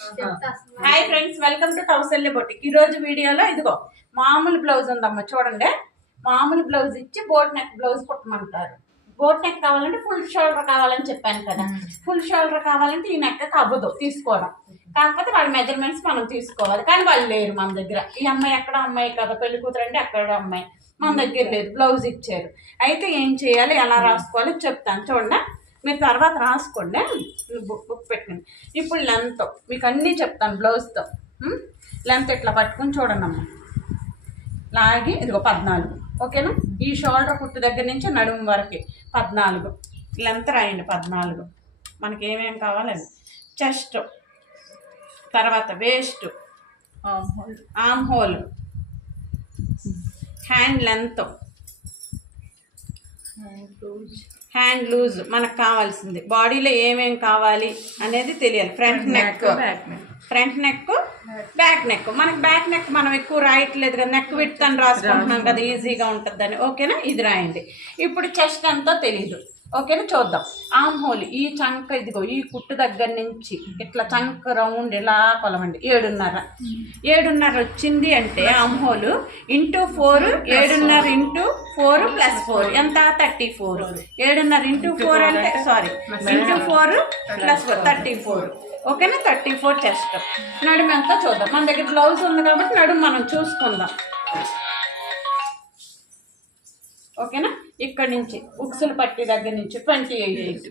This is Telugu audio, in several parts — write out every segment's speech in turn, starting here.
Hi friends, welcome to Kausalya boutique. ఈ రోజు వీడియోలో ఇదిగో మామూలు బ్లౌజ్ ఉందమ్మా, చూడండి. మామూలు బ్లౌజ్ ఇచ్చి బోట్ నెక్ బ్లౌజ్ కుట్టమంటారు. బోట్ నెక్ కావాలంటే ఫుల్ షోల్డర్ కావాలని చెప్పాను కదా. ఫుల్ షోల్డర్ కావాలంటే ఈ నెక్ అవ్వదు తీసుకోవడం. కాకపోతే వాళ్ళ మెజర్మెంట్స్ మనం తీసుకోవాలి. కానీ వాళ్ళు లేరు మన దగ్గర. ఈ అమ్మాయి ఎక్కడ అమ్మాయి కదా, పెళ్లి కూతురు అంటే అక్కడ అమ్మాయి, మన దగ్గర లేదు. బ్లౌజ్ ఇచ్చారు. అయితే ఏం చేయాలి, ఎలా రాసుకోవాలి చెప్తాను. చూడండి, మీరు తర్వాత రాసుకోండి, బుక్ పెట్టుకోండి. ఇప్పుడు లెంత్ మీకు అన్నీ చెప్తాను. బ్లౌజ్తో లెంత్ ఇట్లా పట్టుకుని చూడండి అమ్మ, లాగి ఇదిగో 14. ఓకేనా? ఈ షోల్డర్ కుట్టు దగ్గర నుంచి నడుము వరకు 14 లెంత్ రాయండి. 14 మనకి ఏమేమి కావాలండి. చెస్ట్, తర్వాత waist, arm hole, hand length, hand loose మనకు కావాల్సింది. బాడీలో ఏమేమి కావాలి అనేది తెలియాలి. Front neck, back neck. మనకు బ్యాక్ నెక్ మనం ఎక్కువ రాయట్లేదు కదా, నెక్ విడ్త్ అని రాసుకుంటున్నాం కదా, ఈజీగా ఉంటుందని. ఓకేనా? ఇది రాయండి. ఇప్పుడు చెస్ట్ ఎంతో తెలీదు. ఓకేనా? చూద్దాం. ఆర్మ్ హోల్, ఈ చంక ఇదిగో ఈ కుట్టు దగ్గర నుంచి ఇట్లా చంక రౌండ్ ఇలా కొలవండి. 7.5 వచ్చింది అంటే ఆర్మ్ హోల్ ఇంటూ 4, 7.5 ఇంటూ 4 + 4 ఎంత? 34. 7.5 ఇంటూ 4 అంటే ఇంటూ 4 + 4 34. ఓకేనా? 34 చెస్ట్. నడుము ఎంతో చూద్దాం. మన దగ్గర బ్లౌజ్ ఉంది కాబట్టి నడుము మనం చూసుకుందాం. ఓకేనా? ఇక్కడ నుంచి ఉక్సులు పట్టి దగ్గర నుంచి 28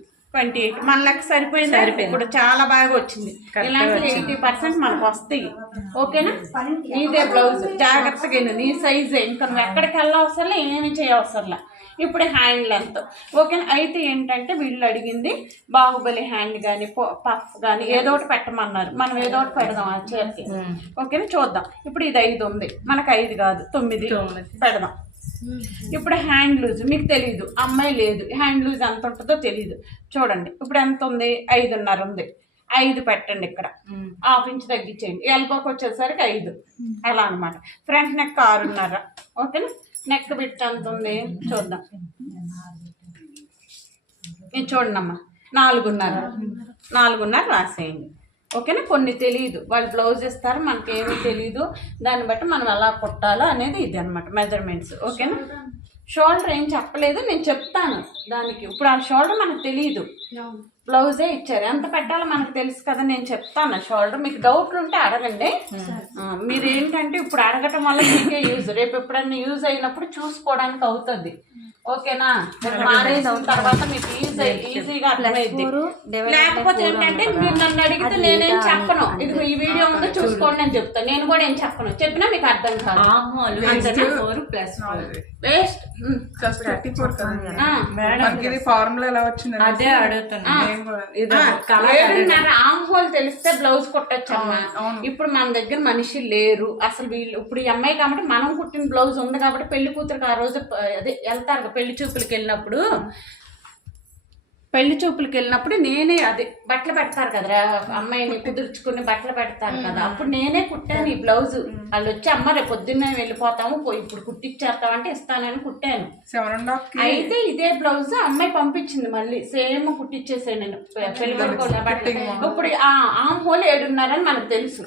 మన లెక్క సరిపోయింది. ఇప్పుడు చాలా బాగా వచ్చింది. ఇలాంటి 80% మనకు వస్తాయి. ఓకేనా? ఇదే బ్లౌజ్. జాగ్రత్తగా నీ సైజే, ఇంకా నువ్వు ఎక్కడికి వెళ్ళవసరలే, ఏమి చేయవసరలే. ఇప్పుడు హ్యాండ్ లెంత్. ఓకేనా? అయితే ఏంటంటే వీళ్ళు అడిగింది బాహుబలి హ్యాండ్ కానీ పఫ్ కానీ ఏదో ఒకటి పెట్టమన్నారు. మనం ఏదో ఒకటి పెడదాం ఆ చీరకి. ఓకేనా? చూద్దాం. ఇప్పుడు ఇది 5 ఉంది, మనకు 5 కాదు 9 పెడదాం. ఇప్పుడు హ్యాండ్ లూజ్ మీకు తెలీదు, అమ్మాయి లేదు, హ్యాండ్ లూజ్ ఎంత ఉంటుందో తెలీదు. చూడండి, ఇప్పుడు ఎంత ఉంది? 5.5 ఉంది. 5 పెట్టండి. ఇక్కడ 1/2 ఇంచ్ తగ్గించేయండి. ఎల్బోకి వచ్చేసరికి 5 అలా అనమాట. Front neck 6.5. ఓకేనా? నెక్ బిట్ ఎంత ఉంది చూద్దాం. ఇది చూడండి అమ్మా, 4.5 రాసేయండి. ఓకేనా? కొన్ని తెలియదు, వాళ్ళు బ్లౌజ్ ఇస్తారు, మనకేమీ తెలియదు. దాన్ని బట్టి మనం ఎలా కుట్టాలో అనేది ఇది అనమాట మెజర్మెంట్స్. ఓకేనా? షోల్డర్ ఏం చెప్పలేదు, నేను చెప్తాను దానికి. ఇప్పుడు ఆ షోల్డర్ మనకు తెలియదు, బ్లౌజే ఇచ్చారు. ఎంత పెట్టాలో మనకు తెలుసు కదా, నేను చెప్తాను. షోల్డర్ మీకు డౌట్లు ఉంటే అడగండి. మీరు ఏంటంటే ఇప్పుడు అడగటం వల్ల మీకే యూజ్, రేపు ఎప్పుడన్నా యూజ్ అయినప్పుడు చూసుకోవడానికి అవుతుంది. ఓకేనా? మానేసిన తర్వాత మీకు ఈజీగా అర్థమైంది. లేకపోతే ఏంటంటే మీరు నన్ను అడిగితే నేనేం చెప్పను, ఇది ఈ వీడియో ముందు చూసుకోండి అని చెప్తాను. నేను కూడా ఏం చెప్పను, చెప్పినా మీకు అర్థం కాదు. వేస్ట్ 7.5 ఆర్మ్ హోల్ తెలిస్తే బ్లౌజ్ కుట్టచ్చమ్మా. ఇప్పుడు మన దగ్గర మనిషి లేరు అసలు. వీళ్ళు ఇప్పుడు ఈ అమ్మాయి కాబట్టి మనం కుట్టిన బ్లౌజ్ ఉంది కాబట్టి పెళ్లి కూతురికి ఆ రోజు అదే వెళ్తారు పెళ్లి చూపులకి వెళ్ళినప్పుడు నేనే అదే బట్టలు పెడతారు కదా, అమ్మాయిని కుదుర్చుకుని బట్టలు పెడతారు కదా, అప్పుడు నేనే కుట్టాను ఈ బ్లౌజ్. వాళ్ళు వచ్చి అమ్మ రేపు పొద్దున్నే వెళ్ళిపోతాము, ఇప్పుడు కుట్టిచ్చేస్తామంటే ఇస్తానని కుట్టాను. అయితే ఇదే బ్లౌజ్ అమ్మాయి పంపించింది, మళ్ళీ సేమ్ కుట్టిచ్చేసాను నేను పెళ్లి కొడుకు బట్టలు. ఇప్పుడు ఆర్మ్ హోల్ 7.5 అని మనకు తెలుసు.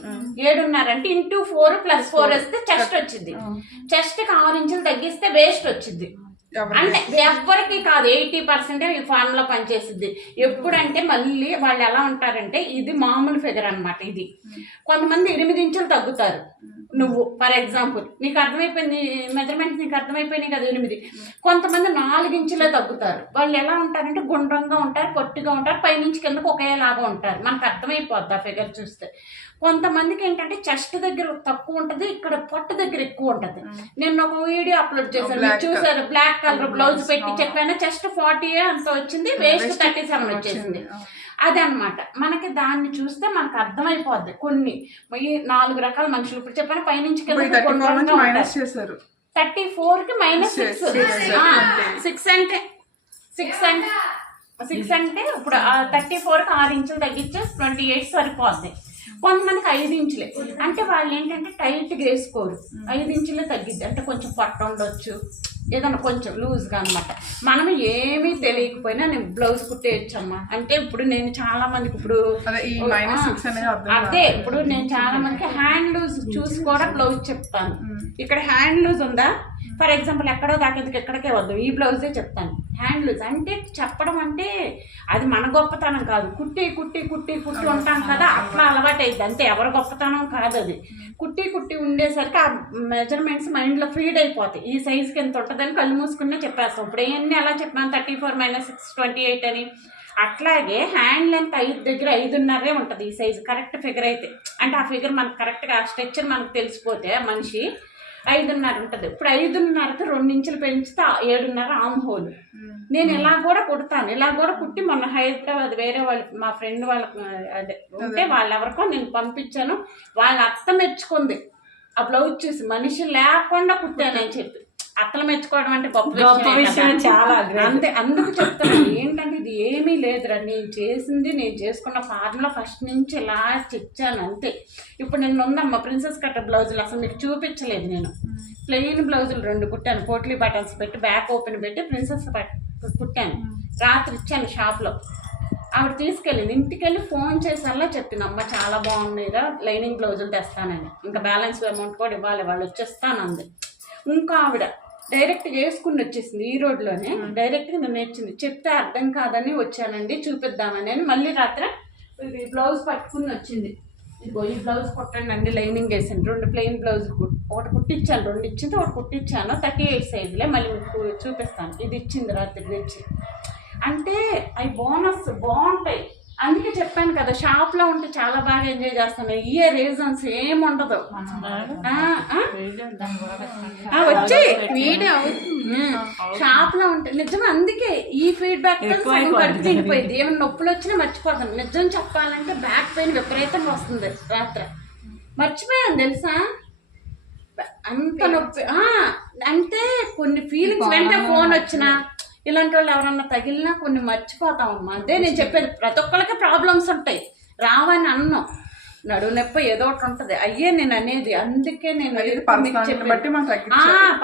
7.5 అంటే ఇంటూ 4 + 4 వేస్తే చెస్ట్ వచ్చింది. చెస్ట్ కి 6 ఇంచులు తగ్గిస్తే వేస్ట్ వచ్చింది. అంటే ఎవరికి కాదు, 80% ఈ ఫార్ములా పనిచేస్తుంది. ఎప్పుడంటే మళ్ళీ వాళ్ళు ఎలా ఉంటారంటే, ఇది మామూలు ఫిగర్ అనమాట. ఇది కొంతమంది 8 ఇంచులు తగ్గుతారు. నువ్వు ఫర్ ఎగ్జాంపుల్ నీకు అర్థమైపోయింది, మెజర్మెంట్స్ నీకు అర్థమైపోయినాయి కదా 8. కొంతమంది 4 ఇంచులే తగ్గుతారు. వాళ్ళు ఎలా ఉంటారంటే గుండ్రంగా ఉంటారు, పొట్టిగా ఉంటారు, పైనుంచి కిందకు ఒకేలాగా ఉంటారు. మనకు అర్థమైపోద్ది ఆ ఫిగర్ చూస్తే. కొంతమందికి ఏంటంటే చెస్ట్ దగ్గర తక్కువ ఉంటుంది, ఇక్కడ పొట్ట దగ్గర ఎక్కువ ఉంటుంది. నేను ఒక వీడియో అప్లోడ్ చేశాను, మీరు చూసారు. బ్లాక్ కలర్ బ్లౌజ్ పెట్టి చెప్పాను, చెస్ట్ 40 అంత వచ్చింది, వేస్ట్ 37 వచ్చేసింది. అదే అనమాట. మనకి దాన్ని చూస్తే మనకు అర్థమైపోద్ది. కొన్ని 4 రకాల మనుషులు ఇప్పుడు చెప్పాను, పైనుంచి కింద 34కి -6 అంటే 6 అంటే ఇప్పుడు 34కి 6 ఇంచులు తగ్గించే 28 సరిపోద్ది. కొంతమందికి 5 ఇంచులే, అంటే వాళ్ళు ఏంటంటే టైట్గా వేసుకోరు, 5 ఇంచులే తగ్గిద్ది. అంటే కొంచెం పొట్ట ఉండొచ్చు, ఏదన్నా కొంచెం లూజ్గా అనమాట. మనం ఏమీ తెలియకపోయినా నేను బ్లౌజ్ కుట్టేయచ్చమ్మా. అంటే ఇప్పుడు నేను చాలా మందికి ఇప్పుడు అదే ఇప్పుడు నేను చాలా మందికి హ్యాండ్ లూజ్ చూసి కూడా బ్లౌజ్ చెప్తాను. ఇక్కడ హ్యాండ్ లూజ్ ఉందా, ఫర్ ఎగ్జాంపుల్ ఎక్కడో దాకేందుకు ఎక్కడికే వద్దు, ఈ బ్లౌజే చెప్తాను. హ్యాండ్ లూజ్ అంటే చెప్పడం అంటే అది మన గొప్పతనం కాదు. కుట్టి కుట్టి కుట్టి కుట్టి ఉంటాం కదా, అట్లా అలవాటు అయింది అంతే. ఎవరి గొప్పతనం కాదు అది. కుట్టి కుట్టి ఉండేసరికి ఆ మెజర్మెంట్స్ మైండ్లో ఫీడ్ అయిపోతాయి. ఈ సైజ్కి ఎంత ఉంటుందని కళ్ళు మూసుకునే చెప్పేస్తాం. ఇప్పుడు ఏంటి అలా చెప్పాను 34 - 6 28 అని. అట్లాగే హ్యాండ్ లెంత్ 5 దగ్గర 5.5 ఉంటుంది ఈ సైజు కరెక్ట్ ఫిగర్ అయితే. అంటే ఆ ఫిగర్ మనకు కరెక్ట్గా ఆ స్ట్రక్చర్ మనకు తెలిసిపోతే మనిషి 5.5 ఉంటుంది. ఇప్పుడు 5.5కి 2 ఇంచులు పెంచితే 7.5 ఆమ్ హోల్. నేను ఇలా కూడా కుడతాను. ఇలా కూడా కుట్టి మొన్న హైదరాబాద్ వేరే వాళ్ళు మా ఫ్రెండ్ వాళ్ళకి అదే ఉంటే వాళ్ళెవరికో నేను పంపించాను. వాళ్ళ అత్త మెచ్చుకుంది ఆ బ్లౌజ్ చూసి. మనిషి లేకుండా కుట్టానని చెప్పి. అత్తలు మెచ్చుకోవడం అంటే గొప్ప విషయం చాలా అంతే. అందుకు చెప్తాను ఏంటంటే ఇది ఏమీ లేదురా, నేను చేసింది నేను చేసుకున్న ఫార్ములా ఫస్ట్ నుంచి ఇలా తెచ్చాను అంతే. ఇప్పుడు నేను ఉందమ్మా ప్రిన్సెస్ కట్ బ్లౌజులు అసలు మీకు చూపించలేదు. నేను ప్లెయిన్ బ్లౌజులు 2 కుట్టాను. పోట్లీ బటన్స్ పెట్టి బ్యాక్ ఓపెన్ పెట్టి ప్రిన్సెస్ కుట్టాను. రాత్రి ఇచ్చాను షాప్లో. ఆవిడ తీసుకెళ్ళింది. ఇంటికి వెళ్ళి ఫోన్ చేసేలా చెప్పింది, అమ్మ చాలా బాగున్నాయిరా, లైనింగ్ బ్లౌజులు తెస్తానని. ఇంకా బ్యాలెన్స్ అమౌంట్ కూడా ఇవ్వాలి, వాళ్ళు వచ్చేస్తానంది. ఇంకా ఆవిడ డైరెక్ట్గా వేసుకుని వచ్చేసింది. ఈ రోడ్లోనే డైరెక్ట్గా నన్ను నేర్చింది. చెప్తే అర్థం కాదని వచ్చానండి చూపిద్దామని అని. మళ్ళీ రాత్రి ఇది బ్లౌజ్ పట్టుకుని వచ్చింది. ఇదిగో ఈ బ్లౌజ్ కుట్టండి అండి, లైనింగ్ వేసాను. 2 ప్లెయిన్ బ్లౌజులు ఒకటి కుట్టించాను, 2 ఇచ్చింది, ఒకటి కుట్టించాను 38 సైజులే. మళ్ళీ చూపిస్తాను. ఇది ఇచ్చింది రాత్రి తెచ్చి. అంటే అవి బోనస్ బాగుంటాయి. అందుకే చెప్పాను కదా, షాప్లో ఉంటే చాలా బాగా ఎంజాయ్ చేస్తాను. ఏ రీజన్స్ ఏమి ఉండదు. వచ్చి వీడియో షాప్లో ఉంటే నిజం. అందుకే ఈ ఫీడ్బ్యాక్ కడుపు తిండిపోయింది. ఏమైనా నొప్పులు వచ్చినా మర్చిపోతాను. నిజం చెప్పాలంటే బ్యాక్ పెయిన్ విపరీతంగా వస్తుంది. రాత్రి మర్చిపోయాను తెలుసా, అంత నొప్పి. అంటే కొన్ని ఫీలింగ్స్ వెంటనే ఫోన్ వచ్చినా ఇలాంటి వాళ్ళు ఎవరన్నా తగిలినా కొన్ని మర్చిపోతామమ్మా. అదే నేను చెప్పేది, ప్రతి ఒక్కరికి ప్రాబ్లమ్స్ ఉంటాయి, రావని అన్నం. నడువు నొప్పి ఏదో ఒకటి ఉంటుంది, అయ్యే నేను అనేది. అందుకే నేను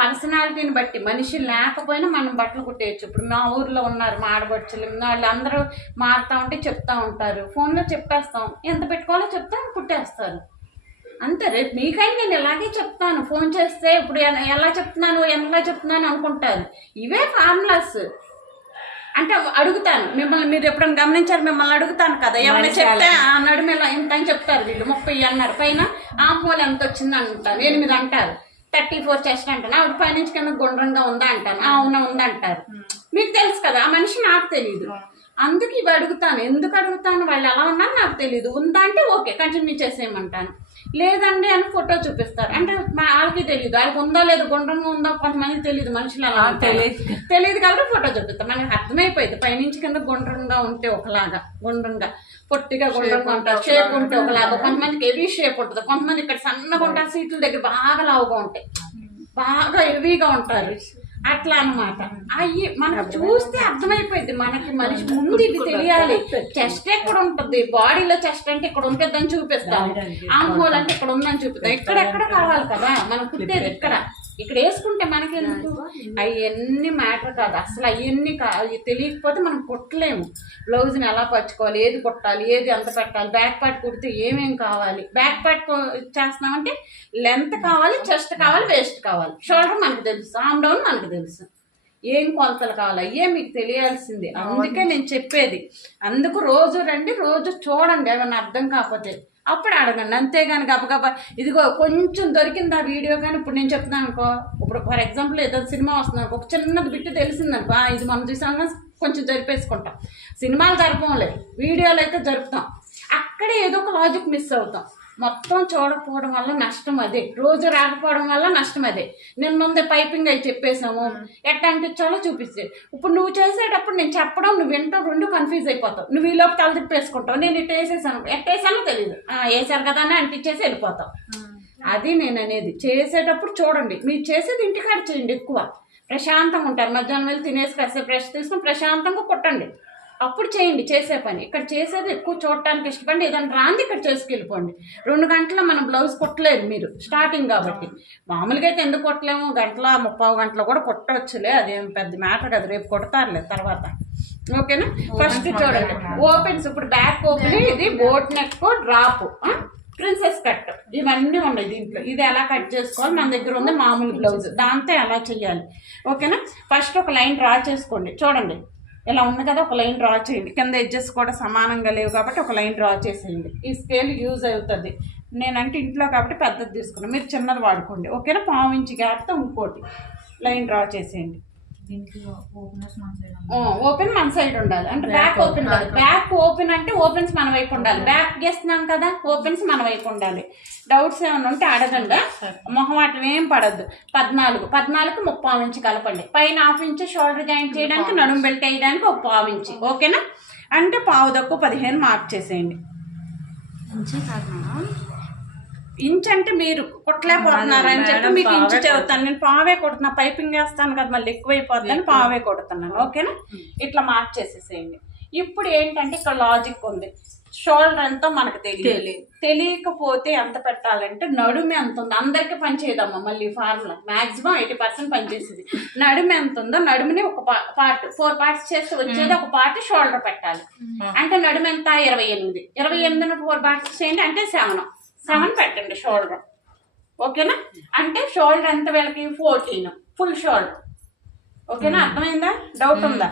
పర్సనాలిటీని బట్టి మనిషి లేకపోయినా మనం బట్టలు కుట్టేయచ్చు. ఇప్పుడు మా ఊర్లో ఉన్నారు మా ఆడబడుచులు, వాళ్ళు అందరూ మారుతూ ఉంటే చెప్తా ఉంటారు. ఫోన్లో చెప్పేస్తాం, ఎంత పెట్టుకోవాలో చెప్తాం, కుట్టేస్తారు అంతే. రేపు మీకైనా నేను ఇలాగే చెప్తాను. ఫోన్ చేస్తే ఇప్పుడు ఎలా చెప్తున్నాను అనుకుంటారు. ఇవే ఫార్ములాస్. అంటే అడుగుతాను మిమ్మల్ని, మీరు ఎప్పుడైనా గమనించారు, మిమ్మల్ని అడుగుతాను కదా, ఏమైనా చెప్తే నడుమేలా ఎంత అని చెప్తారు. వీళ్ళు 30 అన్నారు, పైన ఆంపోల్ ఎంత వచ్చింది అంటారు, 8 అంటారు, 34 చెస్ట్ అంటాను. ఆవిడ పైనుంచి కింద గుండ్రంగా ఉందా అంటాను, అవునా ఉందంటారు. మీకు తెలుసు కదా, ఆ మనిషి నాకు తెలియదు. అందుకు ఇవి అడుగుతాను. ఎందుకు అడుగుతాను, వాళ్ళు ఎలా ఉన్నారు నాకు తెలియదు. ఉందా అంటే ఓకే కంటిన్యూ చేసేయమంటాను, లేదండి అని ఫోటో చూపిస్తారు. అంటే వాళ్ళకి తెలియదు, వాళ్ళకి ఉందో లేదు, గుండ్రంగా ఉందో కొంతమందికి తెలియదు. మనుషులు అలా తెలియదు కాబట్టి ఫోటో చూపిస్తాం. మనకి అర్థమైపోయింది. పైనుంచి కింద గుండ్రంగా ఉంటే ఒకలాగా, గుండ్రంగా పొట్టిగా గుండ్రంగా ఉంటారు, షేప్ ఉంటే ఒకలాగా. కొంతమందికి హెవీ షేప్ ఉంటుంది, కొంతమంది ఇక్కడ సన్నగా ఉంటారు, సీట్ల దగ్గర బాగా లావుగా ఉంటాయి, బాగా హెవీగా ఉంటారు. అట్లా అన్నమాట. అవి మనకు చూస్తే అర్థమైపోయింది. మనకి మనిషి ముందు ఇది తెలియాలి. చెస్ట్ ఎక్కడ ఉంటుంది, బాడీలో చెస్ట్ అంటే ఇక్కడ ఉంటుందని చూపిస్తాం, ఆమ్ హోల్ అంటే ఇక్కడ ఉందని చూపిస్తాం. ఎక్కడెక్కడ కావాలి కదా మనం కుట్టేది. ఇక్కడ వేసుకుంటే మనకి అవన్నీ మ్యాటర్ కాదు అసలు. అవన్నీ తెలియకపోతే మనం కుట్టలేము. బ్లౌజ్ని ఎలా పరుచుకోవాలి, ఏది కుట్టాలి, ఏది ఎంత పెట్టాలి, బ్యాక్ పార్ట్ కుడితే ఏమేమి కావాలి, బ్యాక్ పార్ట్ చేస్తున్నామంటే లెంత్ కావాలి, చెస్ట్ కావాలి, వేస్ట్ కావాలి, షోల్డర్ మనకు తెలుసు, ఆమ్ డౌన్ మనకు తెలుసు, ఏం కొలతలు కావాలి అయ్యే మీకు తెలియాల్సింది. అందుకే నేను చెప్పేది. అందుకు రోజు రండి, రోజు చూడండి, ఏమైనా అర్థం కాకపోతే అప్పుడు అడగండి. అంతేగాని గబగబా ఇదిగో కొంచెం దొరికింది ఆ వీడియో కానీ ఇప్పుడు నేను చెప్తున్నాను అనుకో, ఇప్పుడు ఫర్ ఎగ్జాంపుల్ ఏదో సినిమా వస్తుంది అనుకో, ఒక చిన్నది బిట్టు తెలిసిందనుకో, ఇది మనం చూసామని కొంచెం జరిపేసుకుంటాం. సినిమాలు జరపంలేదు, వీడియోలు అయితే జరుపుతాం. అక్కడే ఏదో ఒక లాజిక్ మిస్ అవుతాం. మొత్తం చూడకపోవడం వల్ల నష్టం అదే, రోజు రాకపోవడం వల్ల నష్టం అదే. నిన్నుందే పైపింగ్ అయి చెప్పేసాము, ఎట్లా అంటించాలో చూపిస్తే. ఇప్పుడు నువ్వు చేసేటప్పుడు నేను చెప్పడం, నువ్వు వింటావు, 2 కన్ఫ్యూజ్ అయిపోతావు. నువ్వు ఈలోపు తల తిప్పేసుకుంటావు, నేను ఇటు వేసేసాను, ఎట్టేసానో తెలియదు, వేసారు కదా అని అంటించేసి వెళ్ళిపోతావు. అది నేను అనేది. చేసేటప్పుడు చూడండి, మీరు చేసేది ఇంటికాడ చేయండి, ఎక్కువ ప్రశాంతంగా ఉంటారు. మధ్యాహ్నం వెళ్ళి తినేసి కాసేపు రెస్ట్ తీసుకుని ప్రశాంతంగా కుట్టండి. అప్పుడు చేయండి చేసే పని. ఇక్కడ చేసేది ఎక్కువ చూడటానికి ఇష్టపడి ఏదైనా రాంది ఇక్కడ చేసుకెళ్ళిపోండి. 2 గంటల మనం బ్లౌజ్ కుట్టలేదు మీరు స్టార్టింగ్ కాబట్టి. మామూలుగా అయితే ఎందుకు కుట్టలేము, గంటల 30 గంటలు కూడా కుట్టవచ్చులే, అదేం పెద్ద మ్యాటర్ కదా, రేపు కుడతారులే తర్వాత. ఓకేనా? ఫస్ట్ చూడండి ఓపెన్స్. ఇప్పుడు బ్యాక్ ఓపెన్, ఇది boat neck, drop, princess cut, ఇవన్నీ ఉన్నాయి దీంట్లో. ఇది ఎలా కట్ చేసుకోవాలి మన దగ్గర ఉంది మామూలు బ్లౌజ్, దాంతో ఎలా చేయాలి. ఓకేనా? ఫస్ట్ ఒక లైన్ డ్రా చేసుకోండి. చూడండి ఇలా ఉంది కదా, ఒక లైన్ డ్రా చేయండి. కింద ఎడ్జెస్ కూడా సమానంగా లేవు కాబట్టి ఒక లైన్ డ్రా చేసేయండి. ఈ స్కేల్ యూజ్ అవుతుంది. నేనంటే ఇంట్లో కాబట్టి పెద్దది తీసుకున్నాను, మీరు చిన్నది వాడుకోండి. ఓకేనా? 1/4 ఇంచ్ గ్యాప్తో ఇంకోటి లైన్ డ్రా చేసేయండి. ఓపెన్ మన సైడ్ ఉండాలి, అంటే బ్యాక్ ఓపెన్ కాదు. బ్యాక్ ఓపెన్ అంటే ఓపెన్స్ మన వైపు ఉండాలి. బ్యాక్ గేస్తున్నాం కదా, ఓపెన్స్ మన వైపు ఉండాలి. డౌట్స్ ఏమైనా ఉంటే అడగండి, మొహమాటం ఏం పడద్దు. 14 3/4 ఇంచ్ కలపండి. పైన 1/2 ఇంచ్ షోల్డర్ జాయింట్ చేయడానికి, నడుము బెల్ట్ వేయడానికి 1/4 ఇంచ్. ఓకేనా? అంటే 15 మార్క్ చేసేయండి. ఇంచ్ అంటే మీరు కుట్టలేకపోతున్నారు అని చెప్పి మీకు ఇంచ్ చెబుతాను. నేను పావే కొడుతున్నా, పైపింగ్ వేస్తాను కదా, మళ్ళీ ఎక్కువైపోతుందని పావే కొడుతున్నాను. ఓకేనా? ఇట్లా మార్క్ చేసేసేయండి. ఇప్పుడు ఏంటంటే ఇక్కడ లాజిక్ ఉంది. షోల్డర్ ఎంతో మనకు తెలియకపోతే ఎంత పెట్టాలంటే, నడుము ఎంత ఉందో అందరికీ పని చేయదమ్మా. మళ్ళీ ఫార్ములా మాక్సిమం 80% పనిచేసేది. నడుము ఎంత ఉందో నడుముని ఒక పార్ట్ 4 పార్ట్స్ చేస్తే వచ్చేది ఒక పార్ట్ షోల్డర్ పెట్టాలి. అంటే నడుము ఎంత 28 4 పార్ట్స్ చేయండి, అంటే 7 పెట్టండి షోల్డర్. ఓకేనా? అంటే షోల్డర్ ఎంత వీళ్ళకి 14 ఫుల్ షోల్డర్. ఓకేనా? అర్థమైందా? డౌట్ ఉందా?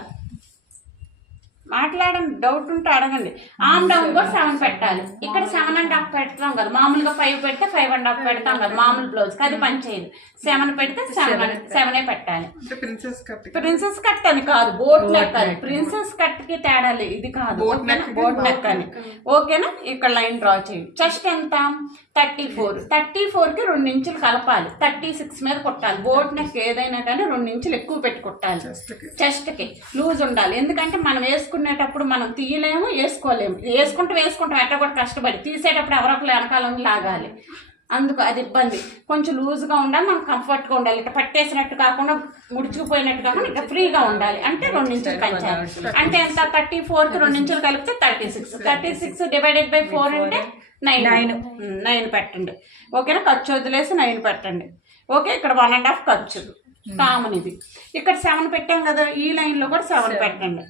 మాట్లాడండి, డౌట్ ఉంటే అడగండి. ఆమ్ డౌన్ కూడా 7 పెట్టాలి. ఇక్కడ 7.5 పెడతాం కదా, మామూలుగా 5 పెడితే 5.5 పెడతాం కదా మామూలు బ్లౌజ్, అది పని చేయదు. 7 పెడితే 7 పెట్టాలి. ప్రిన్సెస్ కట్ అని కాదు, బోట్ నెక్ అని. ప్రిన్సెస్ కట్ కి తేడా ఇది కాదు, బోట్ నెక్ అని. ఓకేనా? ఇక్కడ లైన్ డ్రా చేయండి. చెస్ట్ ఎంత 34 కి 2 ఇంచులు కలపాలి. 36 మీద కుట్టాలి. బోట్ నెక్ ఏదైనా కానీ 2 ఇంచులు ఎక్కువ పెట్టి కుట్టాలి. చెస్ట్ కి లూజ్ ఉండాలి, ఎందుకంటే మనం వేసుకునేటప్పుడు మనం తీయలేము, వేసుకోలేము. వేసుకుంటాం ఎట్లా కూడా కష్టపడి, తీసేటప్పుడు ఎవరొకరు వెనకాల లాగాలి, అందుకు అది ఇబ్బంది. కొంచెం లూజ్గా ఉండాలి, మనకు కంఫర్ట్గా ఉండాలి. ఇట్లా పట్టేసినట్టు కాకుండా, ముడుచుకుపోయినట్టు కాకుండా ఇట్లా ఫ్రీగా ఉండాలి. అంటే 2 ఇంచులు పెంచాలి. అంటే ఎంత 34 కి 2 ఇంచులు కలిపితే 36 డివైడెడ్ బై 4 అంటే 9 పెట్టండి. ఓకేనా? ఖర్చు వదిలేసి 9 పెట్టండి. ఓకే? ఇక్కడ 1.5 ఖర్చు కామన్. ఇది ఇక్కడ 7 పెట్టాం కదా, ఈ లైన్లో కూడా 7 పెట్టండి.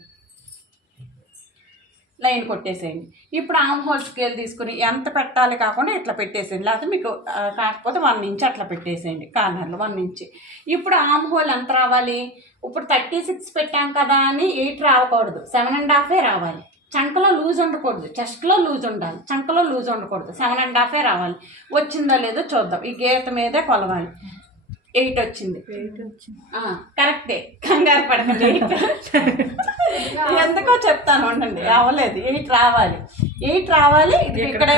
లైన్ కొట్టేసేయండి. ఇప్పుడు ఆమ్ హోల్ స్కేల్ తీసుకుని ఎంత పెట్టాలి కాకుండా ఇట్లా పెట్టేసేయండి, లేకపోతే మీకు కాకపోతే 1 ఇంచ్ అట్లా పెట్టేసేయండి కార్నర్లో 1 ఇంచ్. ఇప్పుడు ఆమ్ హోల్ ఎంత రావాలి? ఇప్పుడు 36 పెట్టాం కదా అని 8 రావకూడదు, 7.5 రావాలి. చంకలో లూజ్ ఉండకూడదు, చెస్ట్లో లూజ్ ఉండాలి, చంకలో లూజ్ ఉండకూడదు. 7.5 రావాలి. వచ్చిందో లేదో చూద్దాం. ఈ గీత మీదే కొలవాలి. 8 వచ్చింది. కరెక్టే, కంగారు పడకండి. ఎందుకో చెప్తాను ఉండండి, అవ్వలేదు. 8 రావాలి. ఇక్కడ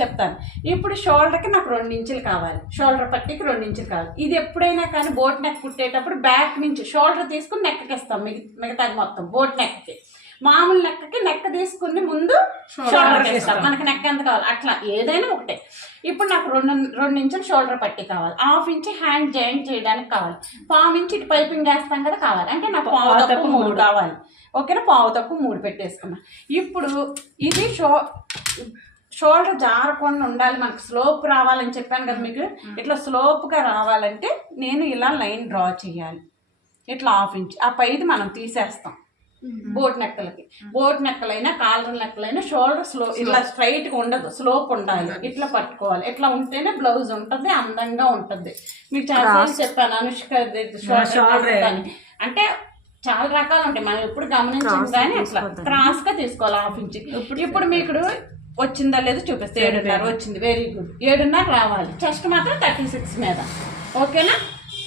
చెప్తాను. ఇప్పుడు షోల్డర్కి నాకు 2 ఇంచులు కావాలి, షోల్డర్ పట్టికి 2 ఇంచులు కావాలి. ఇది ఎప్పుడైనా కానీ బోట్ నెక్ కుట్టేటప్పుడు బ్యాక్ నుంచి షోల్డర్ తీసుకుని నెక్కి ఇస్తాం, మిగతాది మొత్తం బోట్ నెక్కి. మామూలు నెక్కకి నెక్ తీసుకుని ముందు షోల్డర్ ఇస్తాం, మనకి నెక్ ఎంత కావాలి అట్లా, ఏదైనా ఒకటే. ఇప్పుడు నాకు 2 ఇంచులు షోల్డర్ పట్టి కావాలి, 1/2 ఇంచ్ హ్యాండ్ జాయింట్ చేయడానికి కావాలి, 1/4 ఇంచ్ ఇటు పైపింగ్ వేస్తాం కదా కావాలి. అంటే నాకు 1/4 కావాలి. ఓకేనా? 1/4 పెట్టేసుకున్నా. ఇప్పుడు ఇది షోల్డర్ జారకుండా ఉండాలి, మనకు స్లోప్ రావాలని చెప్పాను కదా మీకు. ఇట్లా స్లోప్గా రావాలంటే నేను ఇలా లైన్ డ్రా చేయాలి. ఇట్లా 1/2 ఇంచ్. ఆ పైది మనం తీసేస్తాం. బోట్ నెక్కలైనా కాలర్ నెక్కలైనా షోల్డర్ ఇట్లా స్ట్రైట్ గా ఉండదు, స్లోప్ ఉండాలి. ఇట్లా పట్టుకోవాలి. ఇట్లా ఉంటేనే బ్లౌజ్ ఉంటుంది, అందంగా ఉంటుంది. మీకు చాలా చెప్పాను అనుష్క షోల్డర్ అంటే చాలా రకాలు ఉంటాయి, మనం ఎప్పుడు గమనించాం. కానీ అట్లా క్రాస్ గా తీసుకోవాలి 1/2 ఇంచ్. ఇప్పుడు మీకు వచ్చిందా లేదో చూపిస్తే 7.5 వచ్చింది. Very good. 7.5 రావాలి. చెస్ట్ మాత్రం 36 మీద. ఓకేనా?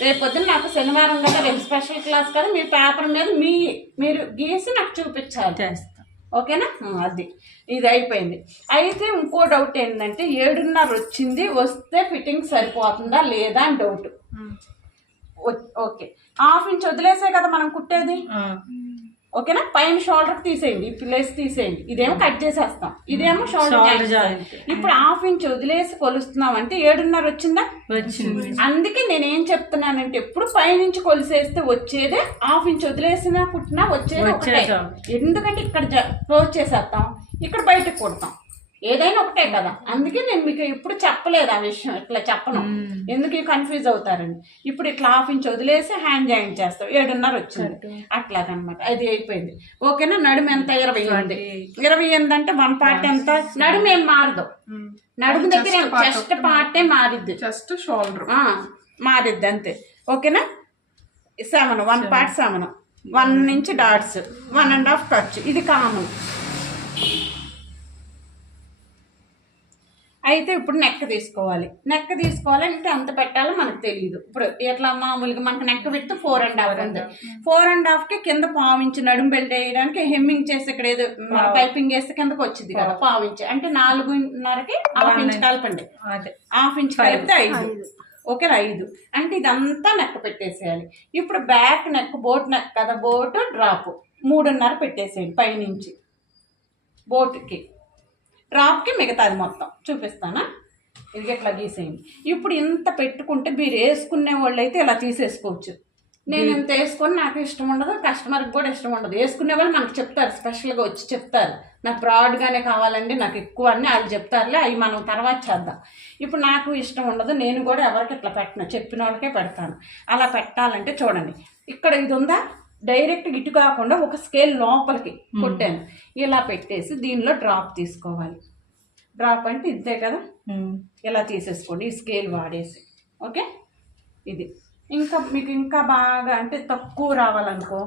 రేపు పొద్దున్న నాకు శనివారం కదా, రేపు స్పెషల్ క్లాస్ కదా, మీ పేపర్ మీద మీరు గీసి నాకు చూపించాలి. ఓకేనా? అది ఇది అయిపోయింది. అయితే ఇంకో డౌట్ ఏంటంటే 7.5 వచ్చింది, వస్తే ఫిట్టింగ్ సరిపోతుందా లేదా అని డౌట్. ఓకే, 1/2 ఇంచ్ వదిలేసే కదా మనం కుట్టేది. ఓకేనా. పైన షోల్డర్ తీసేయండి, ఈ ప్లేస్ తీసేయండి. ఇదేమో కట్ చేసేస్తాం, ఇదేమో షోల్డర్ జాయింట్. ఇప్పుడు 1/2 ఇంచ్ వదిలేసి కొలుస్తున్నాం అంటే 7.5 వచ్చిందా? వచ్చింది. అందుకే నేను ఏం చెప్తున్నానంటే ఎప్పుడు పైనుంచి కొలిసేస్తే వచ్చేదే 1/2 ఇంచ్ వదిలేసినా కుట్టినా వచ్చేది ఒకటే. ఎందుకంటే ఇక్కడ క్లోజ్ చేసేస్తాం, ఇక్కడ బయటకు కుడతాం, ఏదైనా ఒకటే కదా. అందుకే నేను మీకు ఎప్పుడు చెప్పలేదు ఆ విషయం, ఇట్లా చెప్పను, ఎందుకు కన్ఫ్యూజ్ అవుతారని. ఇప్పుడు ఇట్లా 1/2 ఇంచ్ వదిలేసి హ్యాండ్ జాయింట్ చేస్తాం, 7.5 వచ్చింది. అట్లాగనమాట, అది అయిపోయింది. ఓకేనా. నడుము ఎంత? 28. 28 అంటే 1 పార్ట్ ఎంత? నడుము ఏం మారదు, నడుము దగ్గర చెస్ట్ పార్టే మారిద్ది, జస్ట్ షోల్డర్ మారిద్ది అంతే. ఓకేనా. 7 1 పార్ట్ 7 1 నుంచి డాట్స్ 1.5 ఖర్చు, ఇది కామన్. అయితే ఇప్పుడు నెక్ తీసుకోవాలంటే అంత పెట్టాలో మనకు తెలియదు. ఇప్పుడు ఎట్లా మామూలుగా మనకు నెక్ విత్ 4.5 ఉంది. 4.5కి కింద 1/4 ఇంచ్ నడుము బెల్ట్ వేయడానికి హెమ్మింగ్ చేసి ఇక్కడ ఏదో పైపింగ్ వేస్తే కిందకి వచ్చింది కదా 1/4 ఇంచ్ అంటే 4.5కి 1/2 ఇంచ్ కలపండి. 1/2 ఇంచ్ కలిపితే 5. ఓకే 5 అంటే ఇదంతా నెక్ పెట్టేసేయాలి. ఇప్పుడు బ్యాక్ నెక్ బోట్ నెక్ కదా, బోట్ డ్రాప్ 3.5 పెట్టేసేయండి. పైనుంచి బోట్కి డ్రాప్కి మిగతాది మొత్తం చూపిస్తానా. ఇది ఇట్లా గీసేయండి. ఇప్పుడు ఇంత పెట్టుకుంటే మీరు వేసుకునే వాళ్ళు అయితే ఇలా తీసేసుకోవచ్చు. నేను ఇంత వేసుకొని నాకు ఇష్టం ఉండదు, కస్టమర్కి కూడా ఇష్టం ఉండదు. వేసుకునే వాళ్ళు మనకు చెప్తారు, స్పెషల్గా వచ్చి చెప్తారు, నాకు బ్రాడ్గానే కావాలండి, నాకు ఎక్కువ అని వాళ్ళు చెప్తారులే, అవి మనం తర్వాత చేద్దాం. ఇప్పుడు నాకు ఇష్టం ఉండదు, నేను కూడా ఎవరికి ఇట్లా పెట్టను, చెప్పిన వాళ్ళకే పెడతాను. అలా పెట్టాలంటే చూడండి, ఇక్కడ ఇది ఉందా, డైరెక్ట్ ఇటు కాకుండా ఒక స్కేల్ లోపలికి కొట్టాను, ఇలా పెట్టేసి దీనిలో డ్రాప్ తీసుకోవాలి. డ్రాప్ అంటే ఇంతే కదా, ఇలా తీసేసుకోండి ఈ స్కేల్ వాడేసి. ఓకే. ఇది ఇంకా మీకు ఇంకా బాగా అంటే తక్కువ రావాలనుకో,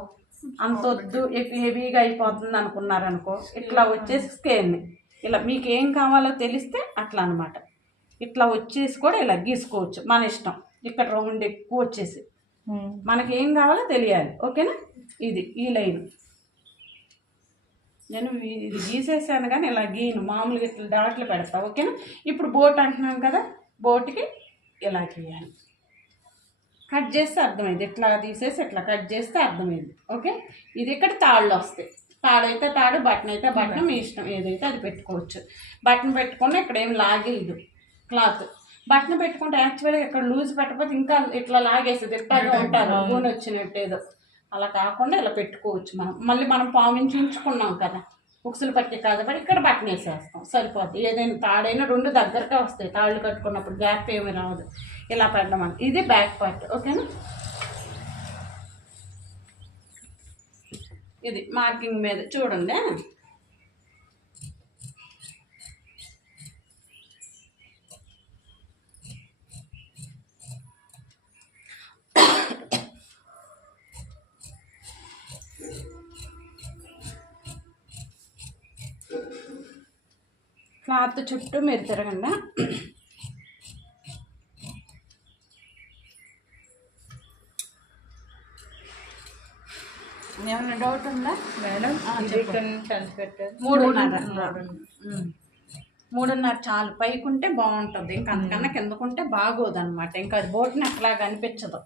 అంత వద్దు హెవీగా అయిపోతుంది అనుకున్నారనుకో, ఇట్లా వచ్చేసి స్కేల్ని ఇలా మీకు ఏం కావాలో తెలిస్తే అట్లా అనమాట, ఇట్లా వచ్చేసి కూడా ఇలా గీసుకోవచ్చు మన ఇష్టం. ఇక్కడ రౌండ్ ఎక్కువ వచ్చేసి మనకి ఏం కావాలో తెలియాలి. ఓకేనా. ఇది ఈ లైన్ నేను ఇది గీసేసాను కానీ ఇలా గీను, మామూలుగా ఇట్లా డాట్లు పెడతా. ఓకేనా. ఇప్పుడు బోట్ అంటున్నాం కదా, బోట్కి ఇలా గీయాలి. కట్ చేస్తే అర్థమైంది, ఇట్లా తీసేసి ఇట్లా కట్ చేస్తే అర్థమైంది. ఓకే. ఇది ఇక్కడ తాళ్ళు వస్తాయి, తాడు అయితే తాడు, బటన్ అయితే బటన్, మీ ఇష్టం ఏదైతే అది పెట్టుకోవచ్చు. బటన్ పెట్టుకుని ఇక్కడ ఏం లాగేది క్లాత్, బటన్ పెట్టుకుంటే యాక్చువల్గా ఇక్కడ లూజ్ పెట్టకపోతే ఇంకా ఇట్లా లాగేసేది, ఇట్లాగే ఉంటారు గూనె వచ్చినట్టు ఏదో. అలా కాకుండా ఇలా పెట్టుకోవచ్చు. మళ్ళీ మనం 1/4 ఇంచ్ ఉంచుకున్నాం కదా ఉక్సులు పట్టి కాబట్టి ఇక్కడ బటన్ వేసేస్తాం సరిపోద్ది. ఏదైనా తాడైనా 2 దగ్గరగా వస్తాయి, తాళ్ళు కట్టుకున్నప్పుడు గ్యాప్ ఏమీ రాదు. ఇలా పెట్టడం ఇది బ్యాక్ పార్ట్. ఓకేనా. ఇది మార్కింగ్ మీద చూడండి. క్లాత్ చుట్టూ మీరు తిరగండి. ఏమన్నా డౌట్ ఉందా మేడం? 3.5 చాలు. పైకుంటే బాగుంటుంది, ఇంకా అంతకన్నా కిందకుంటే బాగోదు అనమాట. ఇంకా అది బోట్ని అట్లాగా అనిపించదు.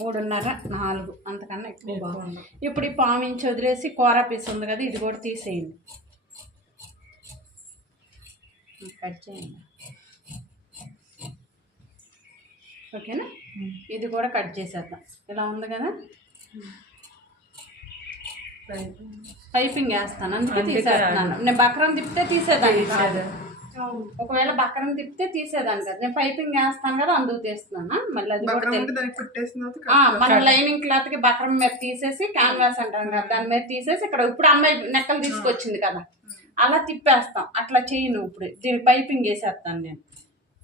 3.5 4 అంతకన్నా ఎక్కువ బాగుంది. ఇప్పుడు ఈ 1/4 ఇంచ్ వదిలేసి కూర పీస్ ఉంది కదా, ఇది కూడా తీసేయండి, కట్ చేయండి. ఓకేనా. ఇది కూడా కట్ చేసేద్దాం. ఇలా ఉంది కదా, పైపింగ్ వేస్తాను అందుకే తీసేస్తున్నాను. నేను బక్రం తిప్పితే తీసేదాన్ని కాదు, ఒకవేళ బక్రం తిప్పితే తీసేదాన్ని కదా, నేను పైపింగ్ వేస్తాను కదా అందుకు తీస్తున్నాను. మళ్ళీ అది కూడా మన లైనింగ్ క్లాత్ కి బక్రం మీద తీసేసి క్యాన్వాస్ అంటాం కదా, దాని మీద తీసేసి ఇక్కడ ఇప్పుడు అమ్మాయి నెక్కలు తీసుకొచ్చింది కదా అలా తిప్పేస్తాం. అట్లా చేయను, ఇప్పుడు దీనికి పైపింగ్ వేసేస్తాను నేను.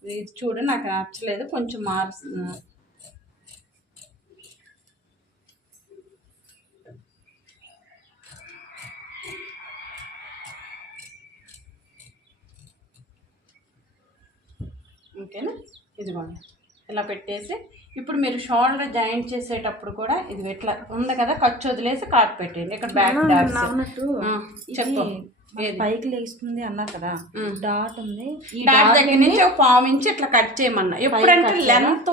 ఇది చూడు నాకు నచ్చలేదు, కొంచెం మారుస్తున్నా. ఓకేనా. ఇదిగోండి ఇలా పెట్టేసి ఇప్పుడు మీరు షోల్డర్ జాయింట్ చేసేటప్పుడు కూడా ఇది ఇట్లా ఉంది కదా, ఖర్చు వదిలేసి కాట్ పెట్టండి. ఇక్కడ బ్యాక్ చెప్పు పైకి లేస్తుంది అన్నా కదా, డాట్ ఉంది, ఈ డాట్ దగ్గర నుంచి ఒక 1/4 ఇంచ్ ఇట్లా కట్ చేయమన్నా. ఎప్పుడంటే లెంత్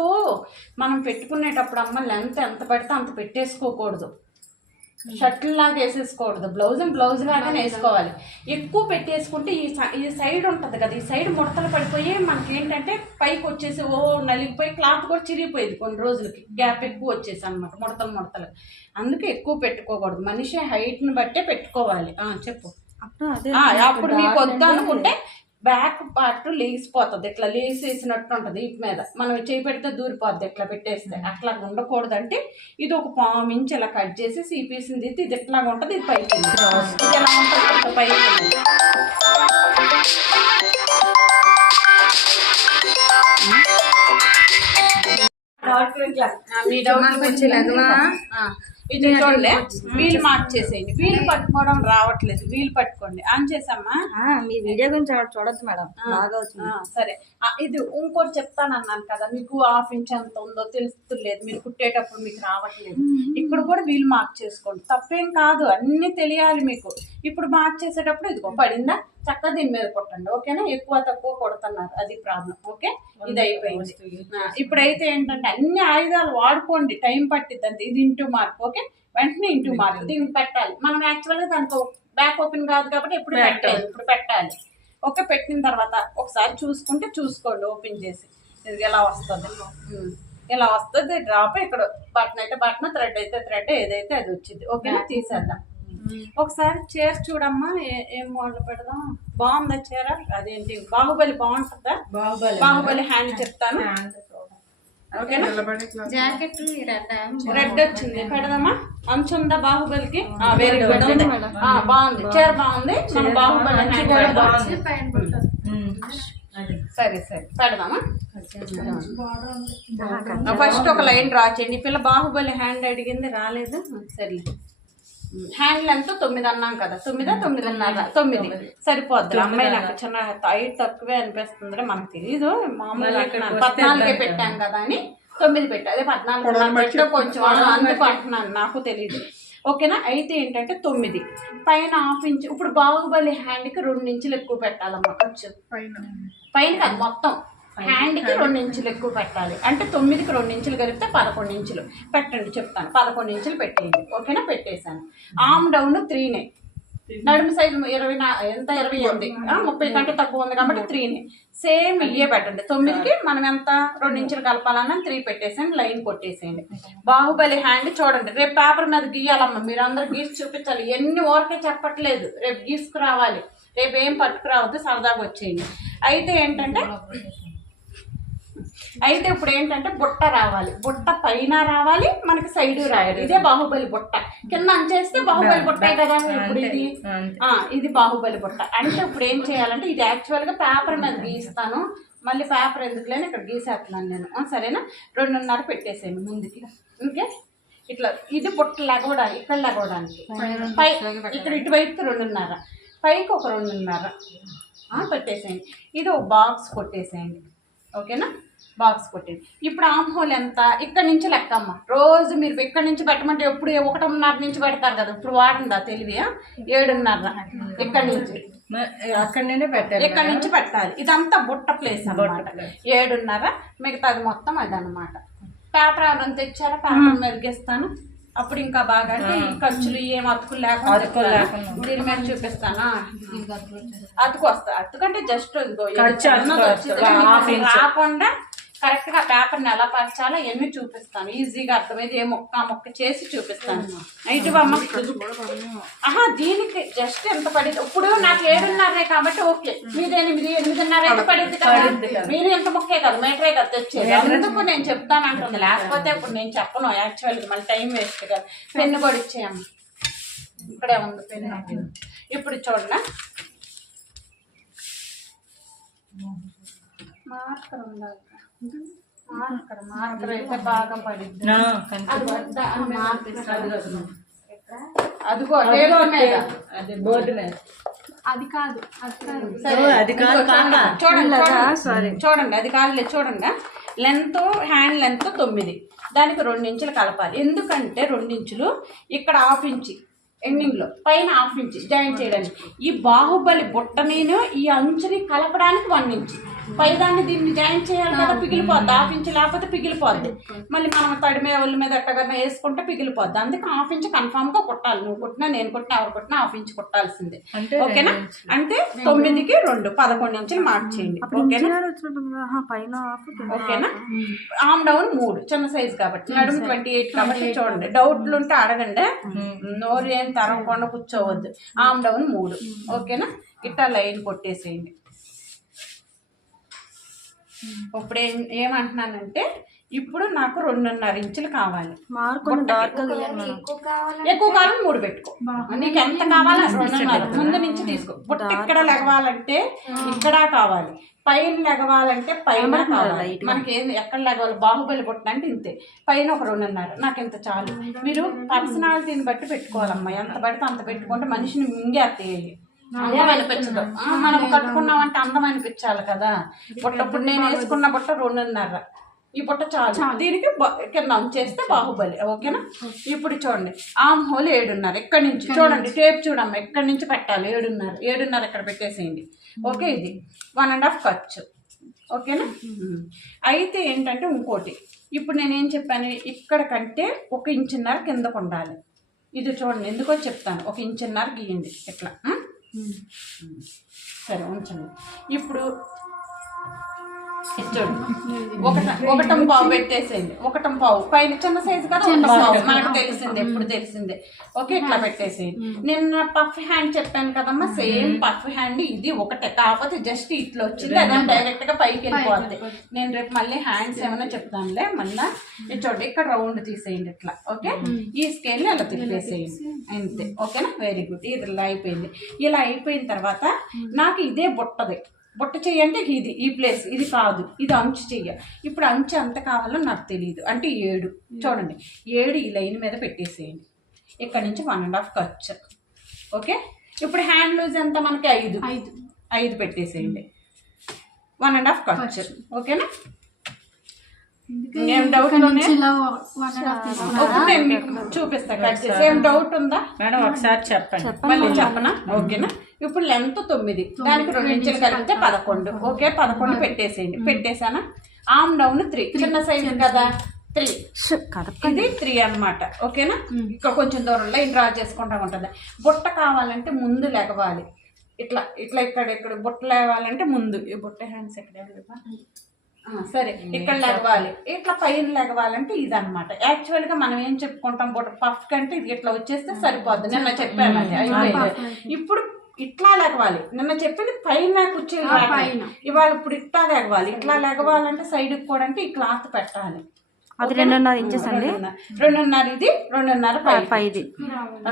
మనం పెట్టుకునేటప్పుడు అమ్మ లెంత్ ఎంత పెడితే అంత పెట్టేసుకోకూడదు. షర్ట్లు లాగా వేసేసుకోకూడదు, బ్లౌజ్ లాగానే వేసుకోవాలి. ఎక్కువ పెట్టేసుకుంటే ఈ సైడ్ ఉంటుంది కదా, ఈ సైడ్ ముడతలు పడిపోయి మనకి ఏంటంటే పైకి వచ్చేసి నలిగిపోయి క్లాత్ కూడా చిరిగిపోయింది కొన్ని రోజులకి, గ్యాప్ ఎక్కువ వచ్చేసి అనమాట, ముడతలు. అందుకే ఎక్కువ పెట్టుకోకూడదు, మనిషి హైట్ని బట్టే పెట్టుకోవాలి. చెప్పు. అప్పుడు మీకు వద్దు అనుకుంటే బ్యాక్ పార్ట్ లేసిపోతుంది, ఇట్లా లేసేసినట్టు ఉంటుంది ఇటు మీద, మనం చేయి పెడితే దూరిపోద్ది ఇట్లా పెట్టేస్తే. అట్లా ఉండకూడదు. అంటే ఇది ఒక 1.5 ఇంచ్ ఇలా కట్ చేసి ఈ పీస్ని తీసి ఇది ఇట్లాగా ఉంటుంది, ఇది పైకి ఇది ఎలా ఉంటుంది పైకి. మీ డౌట్ ఇది చూడండి, వీలు మార్చేసేయండి. వీలు పట్టుకోవడం రావట్లేదు, వీలు పట్టుకోండి. ఆన్ చేసామ్మా. మీ వీడియో గురించి చూడొచ్చు మేడం, బాగా అవుతుంది. సరే, ఇది ఇంకోటి చెప్తానన్నాను కదా, మీకు 1/2 ఇంచ్ ఎంత ఉందో తెలుస్తలేదు, మీరు కుట్టేటప్పుడు మీకు రావట్లేదు. ఇక్కడ కూడా వీలు మార్క్ చేసుకోండి, తప్పేం కాదు, అన్ని తెలియాలి మీకు. ఇప్పుడు మార్క్ చేసేటప్పుడు ఇదిగో పడిందా, చక్కగా దీని మీద కొట్టండి. ఓకేనా? ఎక్కువ తక్కువ కొడుతున్నారు, అది ప్రాబ్లం. ఓకే, ఇది అయిపోయింది. ఇప్పుడైతే ఏంటంటే అన్ని ఆయుధాలు వాడుకోండి, టైం పట్టిద్ది అంతే. ఇది ఇంటూ మార్క్. ఓకే, వెంటనే ఇంటూ మార్క్ దీనికి పెట్టాలి. మనం యాక్చువల్గా దానికి బ్యాక్ ఓపెన్ కాదు కాబట్టి ఎప్పుడు పెట్టాలి, ఇప్పుడు పెట్టాలి. ఓకే, పెట్టిన తర్వాత ఒకసారి చూసుకోండి ఓపెన్ చేసి, ఇది ఎలా వస్తుంది, ఇలా వస్తుంది. డ్రాప్ ఇక్కడ బటన్ అయితే బటన్, థ్రెడ్ అయితే థ్రెడ్, ఏదైతే అది వచ్చింది. ఓకేనా? తీసేద్దాం. ఒకసారి చీర చూడమ్మా, ఏం మోడల్ పెడదాం. బాగుందా చీర? అదేంటి బాహుబలి బాగుంటుందా? బాహుబలి హ్యాండ్ చెప్తాను. ఓకేనా? జాకెట్ రెడ్ వచ్చింది, పెడదామా? అంచు ఉందా బాహుబలికి? వెరీ గుడ్, బాగుంది చీర, బాగుంది. మన బాహుబలి సరే పెడదామా? ఫస్ట్ ఒక లైన్ డ్రా చేయండి. పిల్ల బాహుబలి హ్యాండ్ అడిగింది, రాలేదు. సరే, హ్యాండ్ లెంత్ 9 అన్నాం కదా, 9:30 9 సరిపోద్ది. అమ్మాయి నాకు చిన్న హైట్ తక్కువే అనిపిస్తుంది, మనకు తెలీదు, మామూలుగా 14 పెట్టాం కదా అని 9 పెట్టా. అదే 14 కొంచెం అందుకు అంటున్నాను, నాకు తెలీదు. ఓకేనా? అయితే ఏంటంటే 9 పైన 1/2 ఇంచ్. ఇప్పుడు బాహుబలి హ్యాండ్కి 2 ఇంచులు ఎక్కువ పెట్టాలమ్మా, ఖర్చు పైన కాదు, మొత్తం హ్యాండ్కి 2 ఇంచులు ఎక్కువ పెట్టాలి. అంటే 9కి 2 ఇంచులు కలిపితే 11 ఇంచులు పెట్టండి. చెప్తాను, 11 ఇంచులు పెట్టేయండి. ఓకేనా? పెట్టేశాను. ఆర్మ్ డౌన్ 3నే, నడుము సైజ్ 28, 30 కంటే తక్కువ ఉంది కాబట్టి 3నే. సేమ్ ఇయ్యే పెట్టండి. 9కి మనం ఎంత 2 ఇంచులు కలపాలన్నా 3 పెట్టేసేయండి, లైన్ కొట్టేసేయండి. బాహుబలి హ్యాండ్ చూడండి, రేపు పేపర్ మీద గీయాలమ్మా, మీరు అందరూ గీసి చూపించాలి. ఎన్ని ఊరికే చెప్పట్లేదు, రేపు గీసుకురావాలి. రేపు ఏం పట్టుకురావద్దు, సరదాగా వచ్చేయండి. అయితే ఇప్పుడు ఏంటంటే బుట్ట రావాలి, బుట్ట పైన రావాలి, మనకి సైడ్ రాయాలి. ఇదే బాహుబలి బుట్ట. కింద అంచేస్తే బాహుబలి బుట్టే కదా. ఇప్పుడు ఇది బాహుబలి బుట్ట. అంటే ఇప్పుడు ఏం చేయాలంటే, ఇది యాక్చువల్గా పేపర్ మీద గీస్తాను, మళ్ళీ పేపర్ ఎందుకు లేని ఇక్కడ గీసేస్తున్నాను నేను. సరేనా? 2.5 పెట్టేసేయండి ముందుకి. ఓకే, ఇట్లా ఇది బుట్ట లెగవడానికి, ఇక్కడ లెగవడానికి పై ఇక్కడ ఇటువైపుకి 2.5, పైకి ఒక 2.5 పెట్టేసేయండి. ఇది ఒక బాక్స్ కొట్టేసేయండి. ఓకేనా? బాక్స్ కొట్టేది. ఇప్పుడు ఆమ్ హోల్ ఎంత? ఇక్కడ నుంచి లెక్కమ్మ. రోజు మీరు ఇక్కడ నుంచి పెట్టమంటే ఎప్పుడు 1.5 నుంచి పెడతారు కదా, ఇప్పుడు వాడిందా తెలివి? 7.5 ఇక్కడ నుంచి, ఇక్కడ నుంచి పెట్టాలి. ఇదంతా బుట్ట ప్లేస్ అన్నమాట. 7.5 మిగతాది మొత్తం అదనమాట. పేపర్ ఎవరైనా తెచ్చారా? పేపర్ మెరిగిస్తాను, అప్పుడు ఇంకా బాగా ఖర్చులు ఏం అతుకులు లేకుండా దీని మీద చూపిస్తానా. అతుకు వస్తా, అతుకంటే జస్ట్ రాకుండా కరెక్ట్గా పేపర్ని ఎలా పరచాలో ఎన్ని చూపిస్తాను, ఈజీగా అర్థమైంది. ఏ మొక్క చేసి చూపిస్తాను. అయితే దీనికి జస్ట్ ఎంత పడింది? ఇప్పుడు నాకు 7.5 కాబట్టి ఓకే, మీది 8.5 అయితే పడింది కదా. మీరు ఎంత మొక్కే కదా, మీటరే కదా తెచ్చేది. అందుకు నేను చెప్తాను అంటుంది, లేకపోతే ఇప్పుడు నేను చెప్పను యాక్చువల్గా, మళ్ళీ టైం వేస్ట్ కదా. పెన్ను కూడా ఇచ్చేయమ్మ, ఇక్కడే ఉంది పెన్ను. ఇప్పుడు చూడండి, మార్కర్ ఉండాలి. మార్కర్ అయితే బాగా పడింది. అదిగో బోర్డు మీద, అది కాదు చూడండి, అది కాదులే. చూడండి, లెంత్ హ్యాండ్ లెంత్ 9, దానికి 2 ఇంచులు కలపాలి. ఎందుకంటే 2 ఇంచులు ఇక్కడ 1/2 ఇంచ్ ఎండింగ్ లో, పైన 1/2 ఇంచ్ జాయిన్ చేయడానికి. ఈ బాహుబలి బుట్ట నేను ఈ అంచుని కలపడానికి 1 ఇంచ్. పైదాన్ని దీన్ని జాయిన్ చేయాలి కదా, పిగిలిపోద్ది. హాఫ్ ఇంచ్ లేకపోతే పిగిలిపోద్ది. మళ్ళీ మనం తడిమే ఒళ్ళ మీద ఎట్టగన్నా వేసుకుంటే పిగిలిపోద్ది. అందుకే హాఫ్ ఇంచ్ కన్ఫామ్ గా కుట్టాలి. నువ్వు కుట్టినా నేను కుట్టినా ఎవరు కుట్టినా హాఫ్ ఇంచ్ కుట్టాల్సిందే. ఓకేనా? అంటే 9కి 2 11 ఇంచులు మార్క్ చేయండి. ఓకేనా? ఓకేనా? ఆమ్ డౌన్ 3 చిన్న సైజ్ కాబట్టి, నడుము 28 కాబట్టి చూడండి. డౌట్లు ఉంటే అడగండి, నోరు ఏం తరగకుండా కూర్చోవద్దు. ఆమ్ డౌన్ 3. ఓకేనా? ఇట్లా లైన్ కొట్టేసేయండి. ఇప్పుడు ఏమంటున్నానంటే ఇప్పుడు నాకు 2.5 ఇంచులు కావాలి. ఎక్కువ కాలం 3 పెట్టుకో, నీకు ఎంత కావాలో 2.5 ముందు నుంచి తీసుకో. బుట్ట ఇక్కడ లెగవాలంటే ఇక్కడ కావాలి, పైన లెగవాలంటే పైన కావాలి. మనకి ఎక్కడ లెగవాలి, బాహుబలి బుట్ట అంటే ఇంతే, పైన ఒక 2.5. నాకు ఇంత చాలు. మీరు పర్సనాలిటీని బట్టి పెట్టుకోవాలమ్మా. ఎంత పడితే అంత పెట్టుకుంటే మనిషిని మింగేస్తాయి, అందం అనిపించదు. మనం కట్టుకున్నామంటే అందం అనిపించాలి కదా. బుట్టప్పుడు నేను వేసుకున్న బుట్ట 2.5, ఈ బుట్ట చాలు. దీనికి కింద చేస్తే బాహుబలి. ఓకేనా? ఇప్పుడు చూడండి, ఆమ్ హోల్ 7.5. ఇక్కడి నుంచి చూడండి, టేప్ చూడమ్మా, ఇక్కడి నుంచి పెట్టాలి. 7.5 ఇక్కడ పెట్టేసేయండి. ఓకే, ఇది 1.5 ఖర్చు. ఓకేనా? అయితే ఏంటంటే ఇంకోటి, ఇప్పుడు నేనేం చెప్పాను, ఇక్కడ కంటే 1.5 ఇంచున్నర కిందకు ఉండాలి. ఇది చూడండి, ఎందుకో చెప్తాను. 1.5 ఇంచున్నర గీయండి ఇట్లా. సరే ఉంచండి. ఇప్పుడు ఒకటం పావు పెట్టేసేయండి. ఒకటం పావు పైన చిన్న సైజు కదా, మనకు తెలిసిందే, ఎప్పుడు తెలిసిందే. ఓకే, ఇట్లా పెట్టేసేయండి. నేను పఫ్ హ్యాండ్ చెప్పాను కదమ్మా, సేమ్ పఫ్ హ్యాండ్ ఇది ఒకటే, కాకపోతే జస్ట్ ఇట్లా వచ్చింది, అదే డైరెక్ట్ గా పైకి వెళ్ళిపోతుంది. నేను రేపు మళ్ళీ హ్యాండ్స్ ఏమైనా చెప్తానులే. మళ్ళీ చూడండి, ఇక్కడ రౌండ్ తీసేయండి ఇట్లా. ఓకే, ఈ స్కేల్ ని అలా తిప్పేసేయండి అంతే. ఓకేనా? Very good. ఇది ఇలా అయిపోయింది. ఇలా అయిపోయిన తర్వాత నాకు ఇదే బుట్ట చెయ్యి అంటే ఇది, ఈ ప్లేస్ ఇది కాదు, ఇది అంచు చెయ్య. ఇప్పుడు అంచు ఎంత కావాలో నాకు తెలియదు, అంటే 7. చూడండి, 7 ఈ లైన్ మీద పెట్టేసేయండి. ఇక్కడ నుంచి 1.5 ఖర్చు. ఓకే, ఇప్పుడు హ్యాండ్ లూజ్ ఎంత మనకి 5 పెట్టేసేయండి. 1.5 ఖర్చు. ఓకేనా? ఏం డౌట్ నేను మీకు చూపిస్తాను, కట్ చేసి. ఏం డౌట్ ఉందా మేడం? ఒకసారి చెప్పండి, మళ్ళీ చెప్పనా? ఓకేనా? ఇప్పుడు లెంత్ 9, దానికి 2 ఇంచులు కలిపితే 11. ఓకే, 11 పెట్టేసేయండి. పెట్టేసానా? ఆమ్ డౌన్ 3, చిన్న సైజు కదా 3, ఇది 3 అన్నమాట. ఓకేనా? ఇక్కడ కొంచెం దూరంలో డ్రా చేసుకుంటా ఉంటుంది. బుట్ట కావాలంటే ముందు లెగవాలి, ఇట్లా ఇట్లా ఇక్కడ బుట్ట లేవాలంటే ముందు. ఈ బుట్ట హ్యాండ్స్ ఎక్కడ సరే, ఇక్కడ లెగవాలి, ఇట్లా పైన లెగవాలంటే ఇది అనమాట. యాక్చువల్ గా మనం ఏం చెప్పుకుంటాం, బుట్ట పఫ్ కంటే ఇది ఇట్లా వచ్చేస్తే సరిపోద్ది. నిన్న చెప్పాను అది అయిపోయింది. ఇప్పుడు ఇట్లా లెగవాలి. నిన్న చెప్పింది పైన కూర్చొని, ఇవాళ ఇప్పుడు ఇట్లా లెగవాలి. ఇట్లా లెగవాలంటే సైడ్ కూడా అంటే ఈ క్లాత్ పెట్టాలి. అది 2.5 ఇంచెస్ అండి. 2.5 ఇది, 2.5 పైది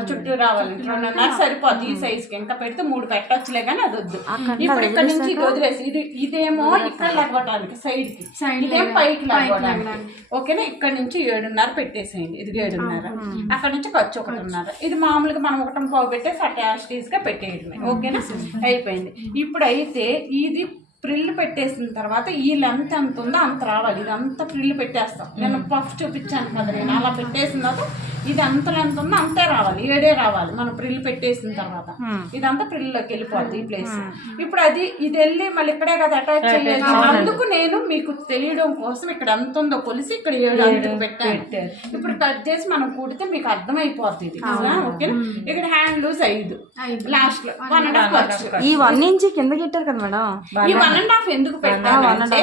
చుట్టూ రావాలంటే 2.5 సరిపోద్ది ఈ సైజ్ కి. ఇంకా పెడితే 3 పెట్టొచ్చులే కానీ అది వద్దు. ఇప్పుడు ఇక్కడ నుంచి ఇది వదిలేసి, ఇదేమో ఇక్కడ లెగవటానికి సైడ్ కి, ఇదేం పైకి లెగవడానికి. ఓకేనా? ఇక్కడ నుంచి 7.5 పెట్టేసేయండి. ఇది 7.5. అక్కడ నుంచి ఖర్చు 1.5. ఇది మామూలుగా మనం 1 పావు పెట్టేసి అట్లా యాస్టీస్ గా పెట్టేయడమే. ఓకేనా? అయిపోయింది. ఇప్పుడు అయితే ఇది ప్రిల్ పెట్టేసిన తర్వాత ఈ లెంత్ ఎంత ఉందో అంత రావాలి. ఇదంతా ప్రిల్ పెట్టేస్తాం. నేను పఫ్ చూపించాను కదా, నేను అలా పెట్టేసిన తర్వాత ఇది అంత లెంత్ ఉందో అంతే రావాలి, 7 రావాలి. మనం ప్రిల్ పెట్టేసిన తర్వాత ఇదంతా ప్రిల్లోకి వెళ్ళిపోద్ది ఈ ప్లేస్. ఇప్పుడు ఇది వెళ్ళి మళ్ళీ ఇక్కడే కదా అటాచ్ చేయాలి. అందుకు నేను మీకు తెలియడం కోసం ఇక్కడ ఎంత ఉందో కొలిసి ఇక్కడ 7 అందుకు పెట్టాను. ఇప్పుడు కట్ చేసి మనం కూడితే మీకు అర్థమైపోతుంది ఇది. ఓకేనా? ఇక్కడ హ్యాండ్ లూజ్ 5, లాస్ట్ లో 1.5. ఈ 1 ఇంచ్ కింద పెట్టారు కదా మేడం, ఈ 1.5 ఎందుకు పెట్టానంటే,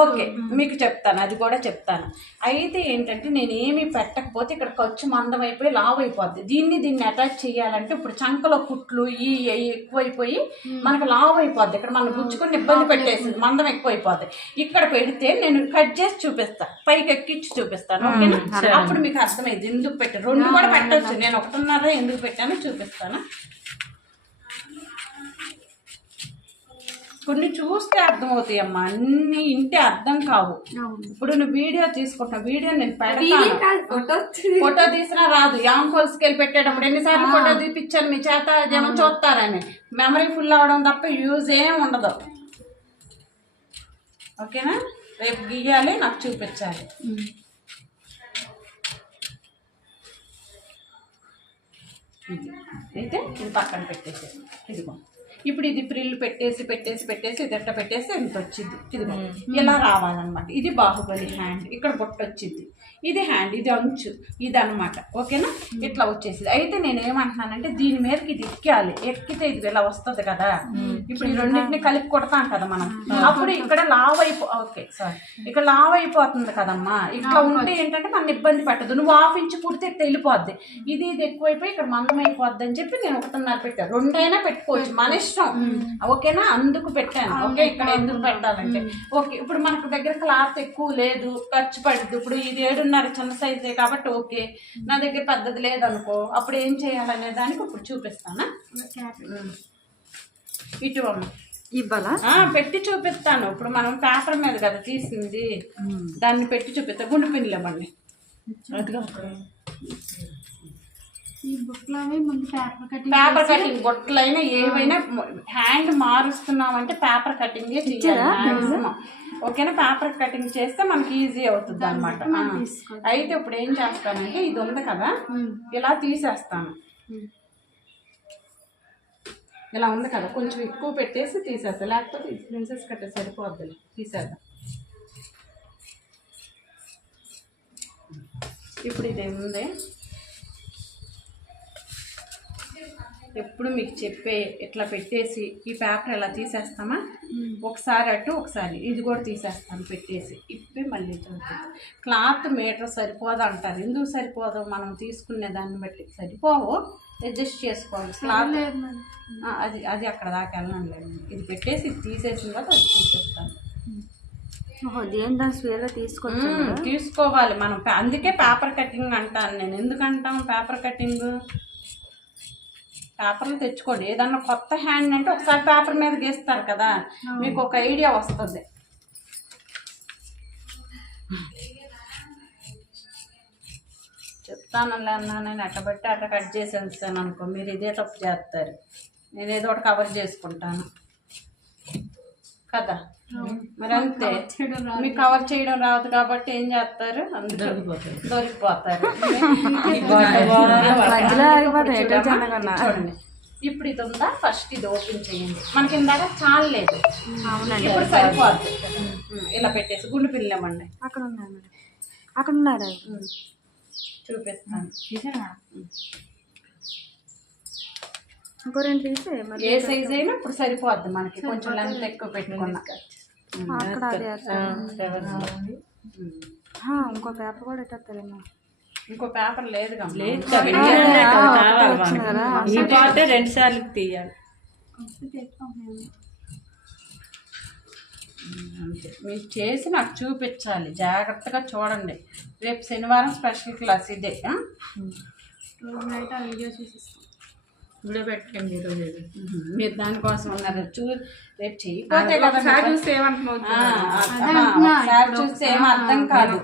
ఓకే మీకు చెప్తాను, అది కూడా చెప్తాను. అయితే ఏంటంటే నేను ఏమి పెట్టకపోతే ఇక్కడ ఖర్చు మందం అయిపోయి లావ్ అయిపోద్ది. దీన్ని అటాచ్ చేయాలంటే ఇప్పుడు చంకలో కుట్లు ఈ ఎక్కువైపోయి మనకు లావ్ అయిపోద్ది. ఇక్కడ మనం గుచ్చుకొని ఇబ్బంది పెట్టేసింది, మందం ఎక్కువైపోద్ది. ఇక్కడ పెడితే నేను కట్ చేసి చూపిస్తాను, పైకి ఎక్కించి చూపిస్తాను. ఓకేనా? అప్పుడు మీకు అర్థమైంది ఎందుకు పెట్టాను. 2 కూడా పెట్టచ్చు, నేను 1.5 ఎందుకు పెట్టానో చూపిస్తాను. కొన్ని చూస్తే అర్థమవుతాయి అమ్మా, అన్ని ఇంటే అర్థం కావు. ఇప్పుడు నువ్వు వీడియో తీసుకుంటావు, వీడియో నేను పెడతాను, ఫోటో తీసినా రాదు. యాంగ్ హోల్స్కి వెళ్ళి పెట్టేటప్పుడు ఎన్నిసార్లు ఫోటో తీపిచ్చాను మీ చేత, అదేమో చూస్తారని. మెమరీ ఫుల్ అవడం తప్ప యూజ్ ఏం ఉండదు. ఓకేనా? రేపు గీయాలి, నాకు చూపించాలి. అయితే ఇది పక్కన పెట్టేసేది. ఇదిగో ఇప్పుడు ఇది ప్రిల్లు పెట్టేసి ఇది ఎట్ట పెట్టేసి ఇంత వచ్చింది. ఇది ఇలా రావాలన్నమాట. ఇది బాహుబలి హ్యాండ్, ఇక్కడ బొట్టు వచ్చింది. ఇది హ్యాండ్, ఇది అంచు, ఇది అనమాట. ఓకేనా, ఇట్లా వచ్చేసింది. అయితే నేను ఏమంటున్నానంటే దీని మీదకి ఇది ఎక్కాలి. ఎక్కితే ఇది ఇలా వస్తుంది కదా. ఇప్పుడు ఈ రెండింటిని కలిపి కొడతాం కదా మనం. అప్పుడు ఇక్కడ లావ్ ఇక్కడ లావ్ అయిపోతుంది కదమ్మా. ఇట్లా ఉంటే ఏంటంటే మన ఇబ్బంది పట్టదు. నువ్వు 1/2 ఇంచ్ కుడితే వెళ్ళిపోద్ది. ఇది ఎక్కువైపోయి ఇక్కడ మందం అయిపోద్ది అని చెప్పి నేను 1.5 పెట్టాను. 2 అయినా పెట్టుకోవచ్చు, మన ఇష్టం. ఓకేనా, అందుకు పెట్టాను. ఓకే, ఇక్కడ ఎందుకు పెట్టాలంటే ఓకే. ఇప్పుడు మనకు దగ్గర క్లాత్ ఎక్కువ లేదు, ఖర్చు పడుద్ది. ఇప్పుడు ఇది 7.5 చిన్న సైజే కాబట్టి ఓకే. నా దగ్గర పెద్దది లేదనుకో, అప్పుడు ఏం చేయాలనే దానికి ఇప్పుడు చూపిస్తానా. ఇటు అమ్మ ఇవ్వాలా, పెట్టి చూపిస్తాను. ఇప్పుడు మనం పేపర్ మీద కదా తీసింది, దాన్ని పెట్టి చూపిస్తా. గుండు పిన్నులు ఇవ్వండి. పేపర్ కటింగ్ బొట్లైనా ఏవైనా హ్యాండ్ మారుస్తున్నామంటే పేపర్ కటింగే చేయాలి. ఓకేనా, పేపర్ కటింగ్ చేస్తే మనకి ఈజీ అవుతుంది అనమాట. అయితే ఇప్పుడు ఏం చేస్తానంటే ఇది ఉంది కదా, ఇలా తీసేస్తాను. ఇలా ఉంది కదా, కొంచెం ఎక్కువ పెట్టేసి తీసేస్తా, లేకపోతే ప్రిన్సెస్ కట్టే సరిపోద్ది. తీసేద్దాం. ఇప్పుడు ఇది ఉంది. ఎప్పుడు మీకు చెప్పే ఇట్లా పెట్టేసి ఈ పేపర్ ఎలా తీసేస్తామా, ఒకసారి అటు ఒకసారి ఇది కూడా తీసేస్తాను పెట్టేసి ఇప్పి మళ్ళీ చూస్తాను. క్లాత్ మీటర్ సరిపోదు అంటారు. ఎందుకు సరిపోదు, మనం తీసుకునే దాన్ని బట్టి సరిపోవు, అడ్జస్ట్ చేసుకోవాలి. క్లాత్ అది అక్కడ దాకా వెళ్ళడం లేదు. ఇది పెట్టేసి ఇది తీసేసిన తర్వాత అది తీసేస్తాను. తీసుకోవాలి మనం. అందుకే పేపర్ కటింగ్ అంటాను నేను. ఎందుకంటాం పేపర్ కటింగ్? పేపర్లు తెచ్చుకోండి. ఏదన్నా కొత్త హ్యాండ్ అంటే ఒకసారి పేపర్ మీద గీస్తారు కదా, మీకు ఒక ఐడియా వస్తుంది. చెప్తానులే అన్నా, నేను అట్టబట్టి అట్ట కట్ చేసి ఉంచాను అనుకో, మీరు ఇదే తప్పు చేస్తారు. నేను ఏదో ఒకటి కవర్ చేసుకుంటాను కదా. మరి అంతే, మీకు కవర్ చేయడం రాదు కాబట్టి ఏం చేస్తారు, అందులో దొరికిపోతారు. చూడండి, ఇప్పుడు ఇది ఉందా, ఫస్ట్ ఇది ఓపెన్ చేయండి. మనకి ఇందాక చాలా లేదు, ఇప్పుడు సరిపోద్ది. ఇలా పెట్టేసి గుండు పిల్లమండి. అక్కడ ఉన్నారా, చూపిస్తాను. ఇంకో 2 తీసే, ఏ సైజ్ అయినా ఇప్పుడు సరిపోద్ది మనకి. కొంచెం లెంత్ ఎక్కువ పెట్టుకున్నా. ఇంకో పేపర్ కూడా ఎట్టేస్తారేమో. ఇంకో పేపర్ లేదు, 2 సార్లు తీయాలి. మీరు చేసి నాకు చూపించాలి, జాగ్రత్తగా చూడండి. రేపు శనివారం స్పెషల్ క్లాస్ ఇదే. వీడియో పెట్టండి ఈరోజు. మీరు దానికోసం ఉన్నారు. రేపు చేయకపోతే చూస్తే ఏం అర్థం కాదు.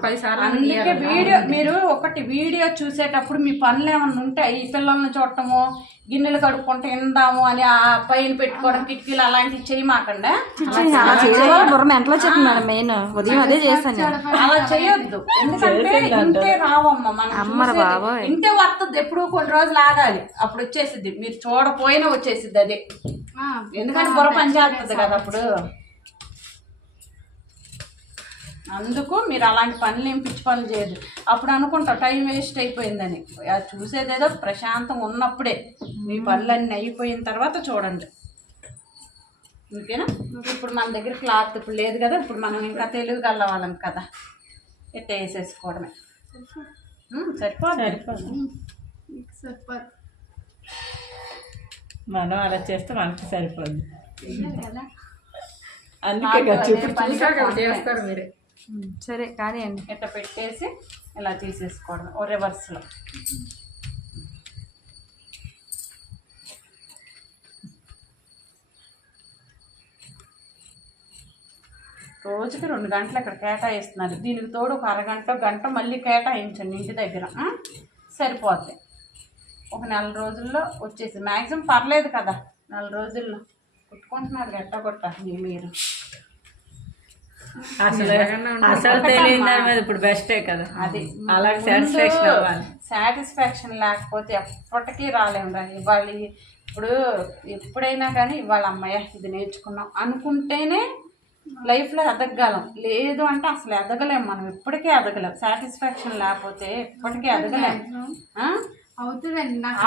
అందుకే మీరు ఒకటి వీడియో చూసేటప్పుడు మీ పనులు ఏమన్నా ఉంటే ఈ పిల్లల్ని చూడటము, గిన్నెలు కడుక్కుంటే ఇందాము అని ఆ పైన పెట్టుకోవడం, కిటికీలు అలాంటివి చేయమాకండి. అలా చేయొద్దు. ఎందుకంటే ఇంటే రావమ్మా, మనం ఇంటే వస్తుంది. ఎప్పుడు కొన్ని రోజులు ఆగాలి, అప్పుడు వచ్చేసిద్ది. మీరు చూడపోయినా వచ్చేసిద్ది అదే. ఎందుకంటే బుర్ర పని చేస్తుంది కదా అప్పుడు. అందుకు మీరు అలాంటి పనులు ఏం పిచ్చి పనులు చేయదు. అప్పుడు అనుకుంటా టైం వేస్ట్ అయిపోయిందని. అది చూసేదేదో ప్రశాంతం ఉన్నప్పుడే. మీ పనులన్నీ అయిపోయిన తర్వాత చూడండి. ఓకేనా, ఇప్పుడు మన దగ్గర క్లాత్ ఇప్పుడు లేదు కదా. ఇప్పుడు మనం ఇంకా తెలుగు కలవాలం కదా, ఎట్ట వేసేసుకోవడమే. సరిపోదు. మనం అలా చేస్తే మనకి సరిపోద్ది. చేస్తారు మీరే. సరే కానీ అండి, ఇట్లా పెట్టేసి ఇలా తీసేసుకోవడం ఓ రివర్స్లో. రోజుకి 2 గంటలు ఇక్కడ కేటాయిస్తున్నారు. దీనికి తోడు ఒక అరగంట గంట మళ్ళీ కేటాయించండి ఇంటి దగ్గర, సరిపోద్ది. ఒక 4 రోజుల్లో వచ్చేసి మ్యాక్సిమం పర్లేదు కదా. 4 రోజుల్లో కుట్టుకుంటున్నారు గట్ట కొట్ట మీరు. అసలు తెలియదు, ఇప్పుడు బెస్టే కదా. అది అలాగే సాటిస్ఫాక్షన్ లేకపోతే ఎప్పటికీ రాలేము. ఇవాళ ఇప్పుడు ఎప్పుడైనా కానీ ఇవాళ అమ్మాయ ఇది నేర్చుకున్నాం అనుకుంటేనే లైఫ్లో ఎదగలం, లేదు అంటే అసలు ఎదగలేం. మనం ఎప్పటికీ ఎదగలేం, సాటిస్ఫాక్షన్ లేకపోతే ఎప్పటికీ ఎదగలేం.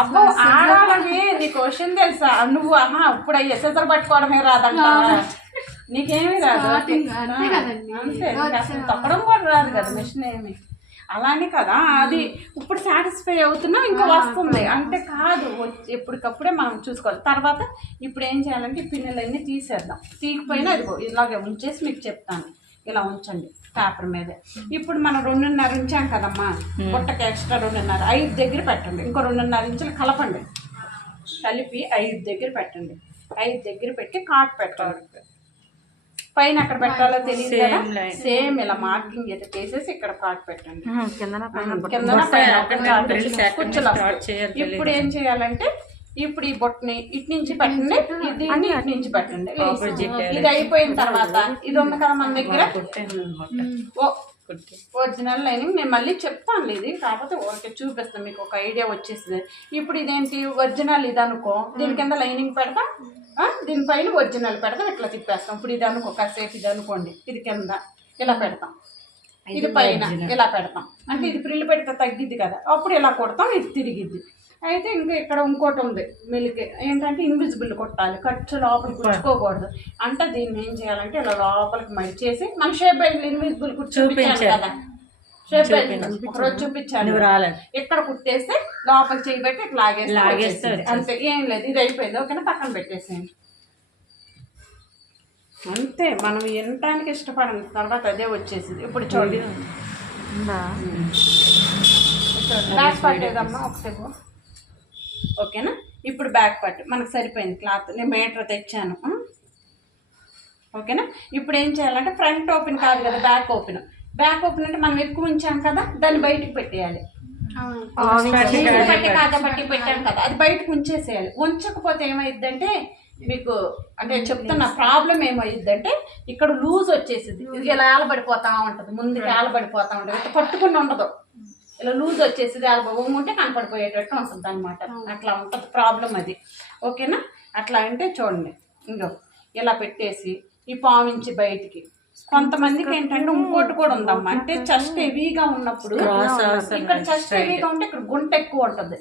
అబ్బో ఆడాలకి నీ క్వశ్చన్ తెలుసా? నువ్వు ఇప్పుడు ఎస్ఎస్ఆర్ పట్టుకోవడమే రాదంట, నీకేమీ రాదు. అంతే, అసలు తప్పడం కూడా రాదు కదా మిషన్ ఏమి. అలానే కదా అది ఇప్పుడు సాటిస్ఫై అవుతున్నా ఇంకా వస్తుంది అంటే కాదు, ఎప్పటికప్పుడే మనం చూసుకోవాలి. తర్వాత ఇప్పుడు ఏం చేయాలంటే ఈ పిన్నులన్నీ తీసేద్దాం. తీయకపోయినా అదిగో ఇలాగే ఉంచేసి మీకు చెప్తాను. ఇలా ఉంచండి పేపర్ మీదే. ఇప్పుడు మనం 2.5 ఉంచాం కదమ్మా, బుట్టకి ఎక్స్ట్రా 2.5, 5 దగ్గర పెట్టండి. ఇంకో 2.5 ఇంచులు కలపండి, కలిపి 5 దగ్గర పెట్టండి. 5 దగ్గర పెట్టి కాట్ పెట్టాలి. పైన అక్కడ పెట్టాలో తెలియదు కదా, సేమ్ ఇలా మార్కింగ్ అయితే చేసేసి ఇక్కడ కాట్ పెట్టండి. ఇప్పుడు ఏం చేయాలంటే ఇప్పుడు ఈ బొట్టుని ఇటు నుంచి పెట్టండి, ఇది ఇటు నుంచి పెట్టండి. ఇది అయిపోయిన తర్వాత ఇది ఉంది కదా మన దగ్గర ఒరిజినల్ లైనింగ్, నేను మళ్ళీ చెప్తాను ఇది, కాకపోతే ఓకే చూపిస్తాను మీకు ఒక ఐడియా వచ్చేసింది. ఇప్పుడు ఇదేంటి ఒరిజినల్ ఇది అనుకో, దీని కింద లైనింగ్ పెడతాం, దీనిపైన ఒరిజినల్ పెడతాం, ఇట్లా తిప్పేస్తాం. ఇప్పుడు ఇది అనుకో, కాసేపు ఇది అనుకోండి, ఇది కింద ఇలా పెడతాం, ఇది పైన ఇలా పెడతాం. అంటే ఇది ప్రిల్లు పెడితే తగ్గిద్ది కదా, అప్పుడు ఇలా కొడతాం, ఇది తిరిగిద్ది. అయితే ఇంకా ఇక్కడ ఇంకోటి ఉంది మిల్కి, ఏంటంటే ఇన్విజిబుల్ కొట్టాలి, ఖర్చు లోపలికి కుచ్చుకోకూడదు. అంటే దీన్ని ఏం చేయాలంటే ఇలా లోపలికి మడిచేసి మన షేప్ బెల్ట్ ఇన్విజిబుల్ చూపించాలి కదా, షేప్ బెల్ట్ ఒకరోజు చూపించాలి. ఇక్కడ కుట్టేస్తే లోపల చేయబెట్టి ఇట్లా లాగేస్తుంది అంతే, ఏం లేదు. ఇది అయిపోయింది, ఓకేనా, పక్కన పెట్టేసేయండి. అంతే, మనం వినటానికి ఇష్టపడండి, తర్వాత అదే వచ్చేసింది. ఇప్పుడు చూడండి బ్యాక్ పార్ట్ ఏదమ్మా ఒకటేమో, ఓకేనా. ఇప్పుడు బ్యాక్ పార్ట్ మనకు సరిపోయింది క్లాత్, నేను మీటర్ తెచ్చాను, ఓకేనా. ఇప్పుడు ఏం చేయాలంటే ఫ్రంట్ ఓపెన్ కాదు కదా, బ్యాక్ ఓపెన్. బ్యాక్ ఓపెన్ అంటే మనం ఎక్కువ ఉంచాం కదా, దాన్ని బయటకు పెట్టేయాలి. పట్టి కాదా పట్టి పెట్టాను కదా, అది బయటకు ఉంచేసేయాలి. ఉంచకపోతే ఏమైందంటే మీకు అంటే చెప్తున్న ప్రాబ్లం ఏమైందంటే ఇక్కడ లూజ్ వచ్చేసింది, ఇది ఇలా ఏలబడిపోతా ఉంటుంది, ముందుకు ఏలబడిపోతా ఉంటుంది, ఇట్లా పట్టుకుని ఉండదు, ఇలా లూజ్ వచ్చేసింది, ఏలబొమ్మ ఉంటే కనపడిపోయేటట్టు ఉంటుంది అనమాట. అట్లా ఉంటుంది ప్రాబ్లం అది, ఓకేనా. అట్లా అంటే చూడండి, ఇంకో ఇలా పెట్టేసి ఈ పావించి బయటికి. కొంతమందికి ఏంటంటే ఇంకోటి కూడా ఉందమ్మా, అంటే చెస్ట్ హెవీగా ఉన్నప్పుడు ఇక్కడ చెస్ట్ హెవీగా ఉంటే ఇక్కడ గుంట ఎక్కువ ఉంటుంది,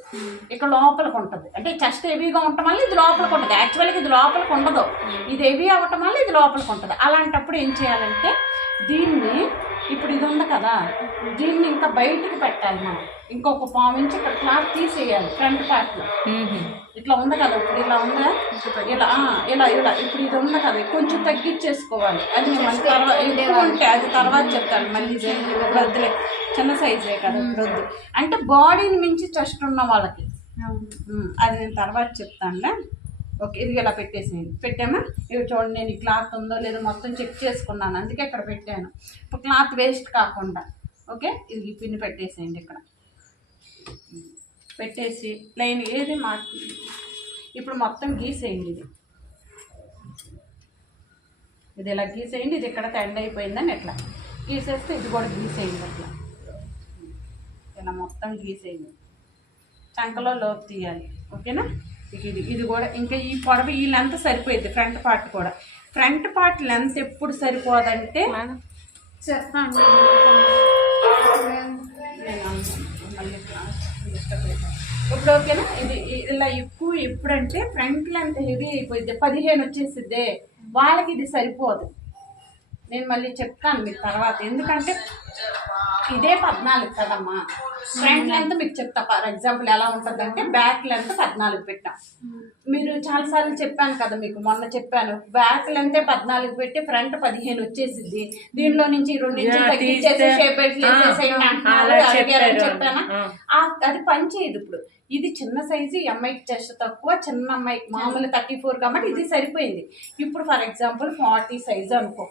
ఇక్కడ లోపలికి ఉంటుంది. అంటే చెస్ట్ హెవీగా ఉండటం వల్ల ఇది లోపలికి ఉంటుంది, యాక్చువల్గా ఇది లోపలికి ఉండదు, ఇది హెవీ అవ్వటం వల్ల ఇది లోపలికి ఉంటుంది. అలాంటప్పుడు ఏం చేయాలంటే దీన్ని ఇప్పుడు ఇది ఉంది కదా, దీన్ని ఇంకా బయటికి పెట్టాలి మనం. ఇంకొక పావించి ఇక్కడ క్లాత్ తీసేయాలి ఫ్రంట్ పార్ట్లో. ఇట్లా ఉంది కదా, ఇప్పుడు ఇలా ఉందా, ఇలా ఇలా ఇలా ఇప్పుడు ఇది ఉంది కదా, కొంచెం తగ్గించేసుకోవాలి. అది మళ్ళీ తర్వాత ఎక్కువ ఉంటే అది తర్వాత చెప్తాను, మళ్ళీ వద్దులే, చిన్న సైజే కదా ఇప్పుడు వద్దు. అంటే బాడీని మించి చెస్ట్ ఉన్న వాళ్ళకి అది నేను తర్వాత చెప్తానులే. ఓకే, ఇది ఇలా పెట్టేసేయండి. పెట్టామా, ఇవి చూడండి, నేను ఈ క్లాత్ ఉందో లేదో మొత్తం చెక్ చేసుకున్నాను, అందుకే ఇక్కడ పెట్టాను. ఇప్పుడు క్లాత్ వేస్ట్ కాకుండా ఓకే, ఇది ఈ పిన్ని పెట్టేసేయండి. ఇక్కడ పెట్టేసి లైన్ ఏది ఇప్పుడు మొత్తం గీసేయండి. ఇది ఇలా గీసేయండి, ఇది ఇక్కడ ఎండ్ అయిపోయిందని ఎట్లా గీసేస్తే ఇది కూడా గీసేయండి. అట్లా ఇలా మొత్తం గీసేయండి, చంకలో లోపు తీయాలి, ఓకేనా. ఇది కూడా ఇంకా ఈ పొడవు ఈ లెంత్ సరిపోయింది. ఫ్రంట్ పార్ట్ కూడా, ఫ్రంట్ పార్ట్ లెంత్ ఎప్పుడు సరిపోదంటే చెప్తాను ఇప్పుడు, ఓకేనా. ఇది ఇలా ఎక్కువ ఎప్పుడంటే ఫ్రంట్ లెంత్ హెవీ అయిపోయింది, 15 వచ్చేసిద్దే, వాళ్ళకి ఇది సరిపోదు. నేను మళ్ళీ చెప్తాను మీకు తర్వాత, ఎందుకంటే ఇదే 14 కదమ్మా. ఫ్రంట్ లెంత్ మీకు చెప్తా, ఫర్ ఎగ్జాంపుల్ ఎలా ఉంటుందంటే బ్యాక్ లెంత్ 14 పెట్టాం. మీరు చాలాసార్లు చెప్పాను కదా మీకు, మొన్న చెప్పాను, బ్యాక్ లెంతే 14 పెట్టి ఫ్రంట్ 15 వచ్చేసింది. దీనిలో నుంచి 2 ఇంచులు తగ్గించేసి షేప్ బెల్ట్ వేసేసేయండి అంటున్నారు, అడిగారని చెప్పానా. అది పని చేయదు. ఇప్పుడు ఇది చిన్న సైజు, ఈ అమ్మాయికి చెస్ట్ తక్కువ, చిన్న అమ్మాయికి మామూలు 34 కాబట్టి ఇది సరిపోయింది. ఇప్పుడు ఫర్ ఎగ్జాంపుల్ 40 సైజు అనుకో,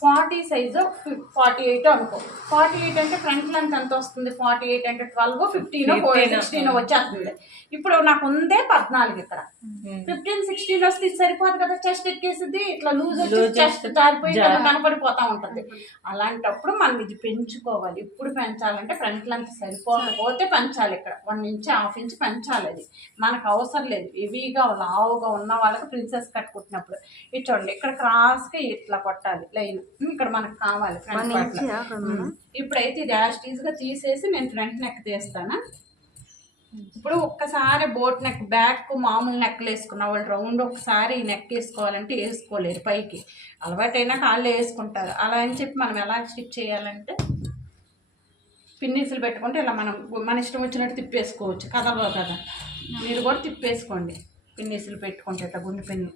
40 సైజు 48 అనుకో. 48 అంటే ఫ్రంట్ లెంత్ ఎంత వస్తుంది? 48 అంటే 12, 15, 16 వచ్చేస్తుంది. ఇప్పుడు నాకు ఉందే 14 ఇక్కడ. 15, 16 వస్తే ఇది సరిపోదు కదా, చెస్ట్ ఎక్కేసింది, ఇట్లా లూజ్ వచ్చి చెస్ట్ జారిపోయి కనపడిపోతా ఉంటుంది. అలాంటప్పుడు మనం ఇది పెంచుకోవాలి. ఇప్పుడు పెంచాలంటే ఫ్రంట్ లెంత్ సరిపోకపోతే పెంచాలి. ఇక్కడ 1 ఇంచ్ 1/2 ఇంచ్ పెంచాలి. అది మనకు అవసరం లేదు. హెవీగా లావుగా ఉన్న వాళ్ళకి ప్రిన్సెస్ కట్ కుట్టినప్పుడు ఇది చూడండి, ఇక్కడ క్రాస్గా ఇట్లా కొట్టాలి లైన్. ఇక్కడ మనకు కావాలి ఫ్రంట్ పార్ట్. ఇప్పుడైతే ఇది యాస్టీజ్గా తీసేసి నేను ఫ్రంట్ నెక్ తీస్తాను. ఇప్పుడు ఒక్కసారి బోట్ నెక్ బ్యాక్ మామూలు నెక్లు వేసుకున్న వాళ్ళు రౌండ్ ఒకసారి ఈ నెక్ వేసుకోవాలంటే వేసుకోలేరు. పైకి అలవాటైనా కాళ్ళు వేసుకుంటారు. అలా అని చెప్పి మనం ఎలా స్టిచ్ చేయాలంటే పిన్నీసులు పెట్టుకుంటే ఇలా మనం మన ఇష్టం వచ్చినట్టు తిప్పేసుకోవచ్చు. కదలవు కదా, మీరు కూడా తిప్పేసుకోండి పిన్నీసులు పెట్టుకుంటే ఇట్లా గుండె పిన్ని.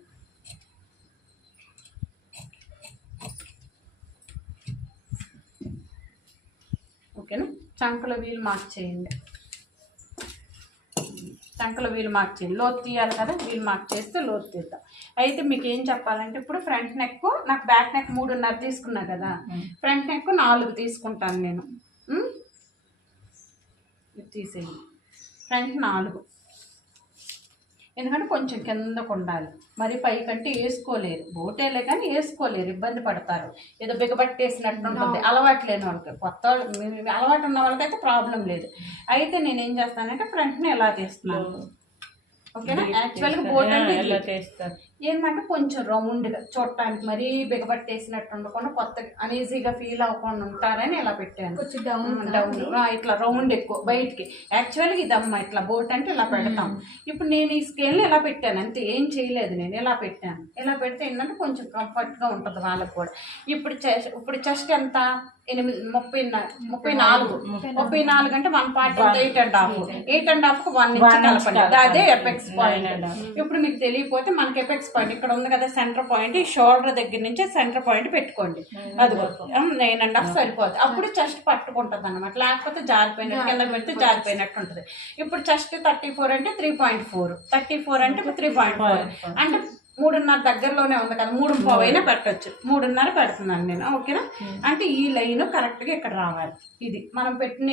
ఓకేనా? చంకల వీలు మార్క్ చేయండి. చంకల వీలు మార్క్ చేయండి. లోతు తీయాలి కదా, వీలు మార్క్ చేస్తే లోతు తీద్దాం. అయితే మీకు ఏం చెప్పాలంటే ఇప్పుడు ఫ్రంట్ నెక్ నాకు బ్యాక్ నెక్ 3.5 తీసుకున్నా కదా, ఫ్రంట్ నెక్ 4 తీసుకుంటాను నేను. ఇది తీసేయండి. ఫ్రంట్ 4, ఎందుకంటే కొంచెం కిందకు ఉండాలి. మరి పైకంటే వేసుకోలేరు, బోటేలే కానీ వేసుకోలేరు, ఇబ్బంది పడతారు. ఏదో బిగబట్టేసినట్టు ఉంటుంది అలవాటు లేని వాళ్ళకి. కొత్త అలవాటు ఉన్న వాళ్ళకైతే ప్రాబ్లం లేదు. అయితే నేనేం చేస్తానంటే ఫ్రంట్ని ఎలా తీస్తున్నాను, ఓకేనా? యాక్చువల్గా బోట్ అంటే ఏంటంటే కొంచెం రౌండ్గా చూడటానికి మరీ బిగబట్టేసినట్టు ఉండకుండా కొత్తగా అనీజీగా ఫీల్ అవ్వకుండా ఉంటారని ఇలా పెట్టాను. డౌన్ ఇట్లా రౌండ్ ఎక్కువ బయటికి. యాక్చువల్గా ఇదమ్మా ఇట్లా బోట్ అంటే ఇలా పెడతాం. ఇప్పుడు నేను ఈ స్కేల్ని ఇలా పెట్టాను అంతే, ఏం చేయలేదు. నేను ఇలా పెట్టాను. ఇలా పెడితే ఏంటంటే కొంచెం కంఫర్ట్గా ఉంటుంది వాళ్ళకి కూడా. ఇప్పుడు చెస్ట్ ఎంత? 34 అంటే 1 పార్ట్ 8.5కు 1 ఇంచ్ కలపండి. అదే ఎపెక్స్ పాయింట్. ఇప్పుడు మీకు తెలియకపోతే మనకి ఎపెక్స్ పాయింట్ ఇక్కడ ఉంది కదా, సెంటర్ పాయింట్. ఈ షోల్డర్ దగ్గర నుంచి సెంటర్ పాయింట్ పెట్టుకోండి. అది 9.5 సరిపోతుంది. అప్పుడు చెస్ట్ పట్టుకుంటుంది అనమాట. లేకపోతే జారిపోయినట్టు కింద పెడితే జారిపోయినట్టు ఉంటుంది. ఇప్పుడు చెస్ట్ 34 అంటే 3.4, 34 అంటే 3.4 అంటే 3.5 దగ్గరలోనే ఉంది కదా, 3.5 అయినా పెట్టచ్చు. 3.5 పెడుతున్నాను నేను, ఓకేనా? అంటే ఈ లైన్ కరెక్ట్గా ఇక్కడ రావాలి. ఇది మనం పెట్టిన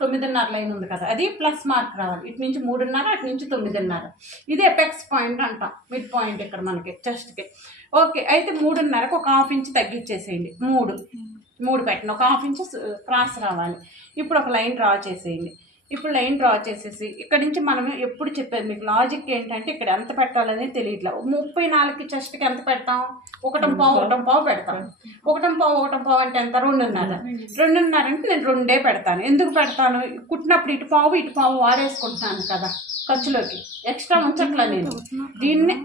9.5 లైన్ ఉంది కదా, అది ప్లస్ మార్క్ రావాలి. ఇటు నుంచి 3.5, అటు నుంచి 9.5. ఇది ఎపెక్స్ పాయింట్ అంటాం, మిడ్ పాయింట్ ఇక్కడ మనకి చెస్ట్కి. ఓకే, అయితే 3.5కు 1/2 ఇంచ్ తగ్గించేసేయండి. 3 పెట్టిన 1/2 ఇంచ్ క్రాస్ రావాలి. ఇప్పుడు ఒక లైన్ డ్రా చేసేయండి. ఇప్పుడు లైన్ డ్రా చేసేసి ఇక్కడ నుంచి మనం ఎప్పుడు చెప్పేది మీకు లాజిక్ ఏంటంటే ఇక్కడ ఎంత పెట్టాలనేది తెలియట్లేదు. 34కి చెస్ట్కి ఎంత పెడతాం? 1.5 పెడతాం. 1.5 అంటే ఎంత? 2.5 అంటే నేను 2 పెడతాను. ఎందుకు పెడతాను? కుట్టినప్పుడు ఇటు పావు వాడేసుకుంటున్నాను కదా ఖర్చులోకి, ఎక్స్ట్రా ఉంచట్లా నేను. దీన్ని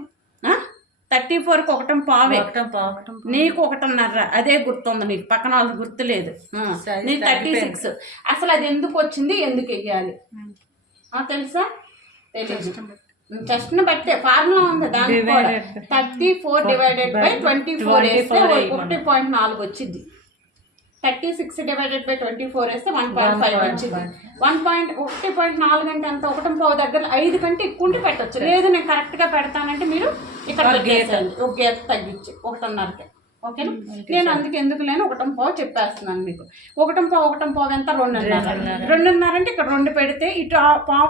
34కి 1.5, నీకు 1.5. అదే గుర్తుంది నీకు, పక్కన వాళ్ళకి గుర్తులేదు. నీకు 36. అసలు అది ఎందుకు వచ్చింది, ఎందుకు వెయ్యాలి తెలుసా? తెలియదు. చెస్ట్ని బట్టే ఫార్ములా ఉంది దానికి కూడా. 34/24 వేస్తే 1.4 వచ్చింది. 36/24 వేస్తే 1.5 వచ్చింది. 1.4 అంటే అంత 1.5 దగ్గర 5 కంటే ఎక్కువ ఉంటే పెట్టచ్చు. లేదు నేను కరెక్ట్గా పెడతానంటే మీరు ఇక్కడ పెట్టేసేయండి, ఒక గీత తగ్గించి 1.5కి. ఓకేనా? నేను అందుకే ఎందుకు లేని 1.5 చెప్పేస్తున్నాను మీకు. 1.5 ఎంత? 2.5 అంటే ఇక్కడ 2 పెడితే ఇటు పావు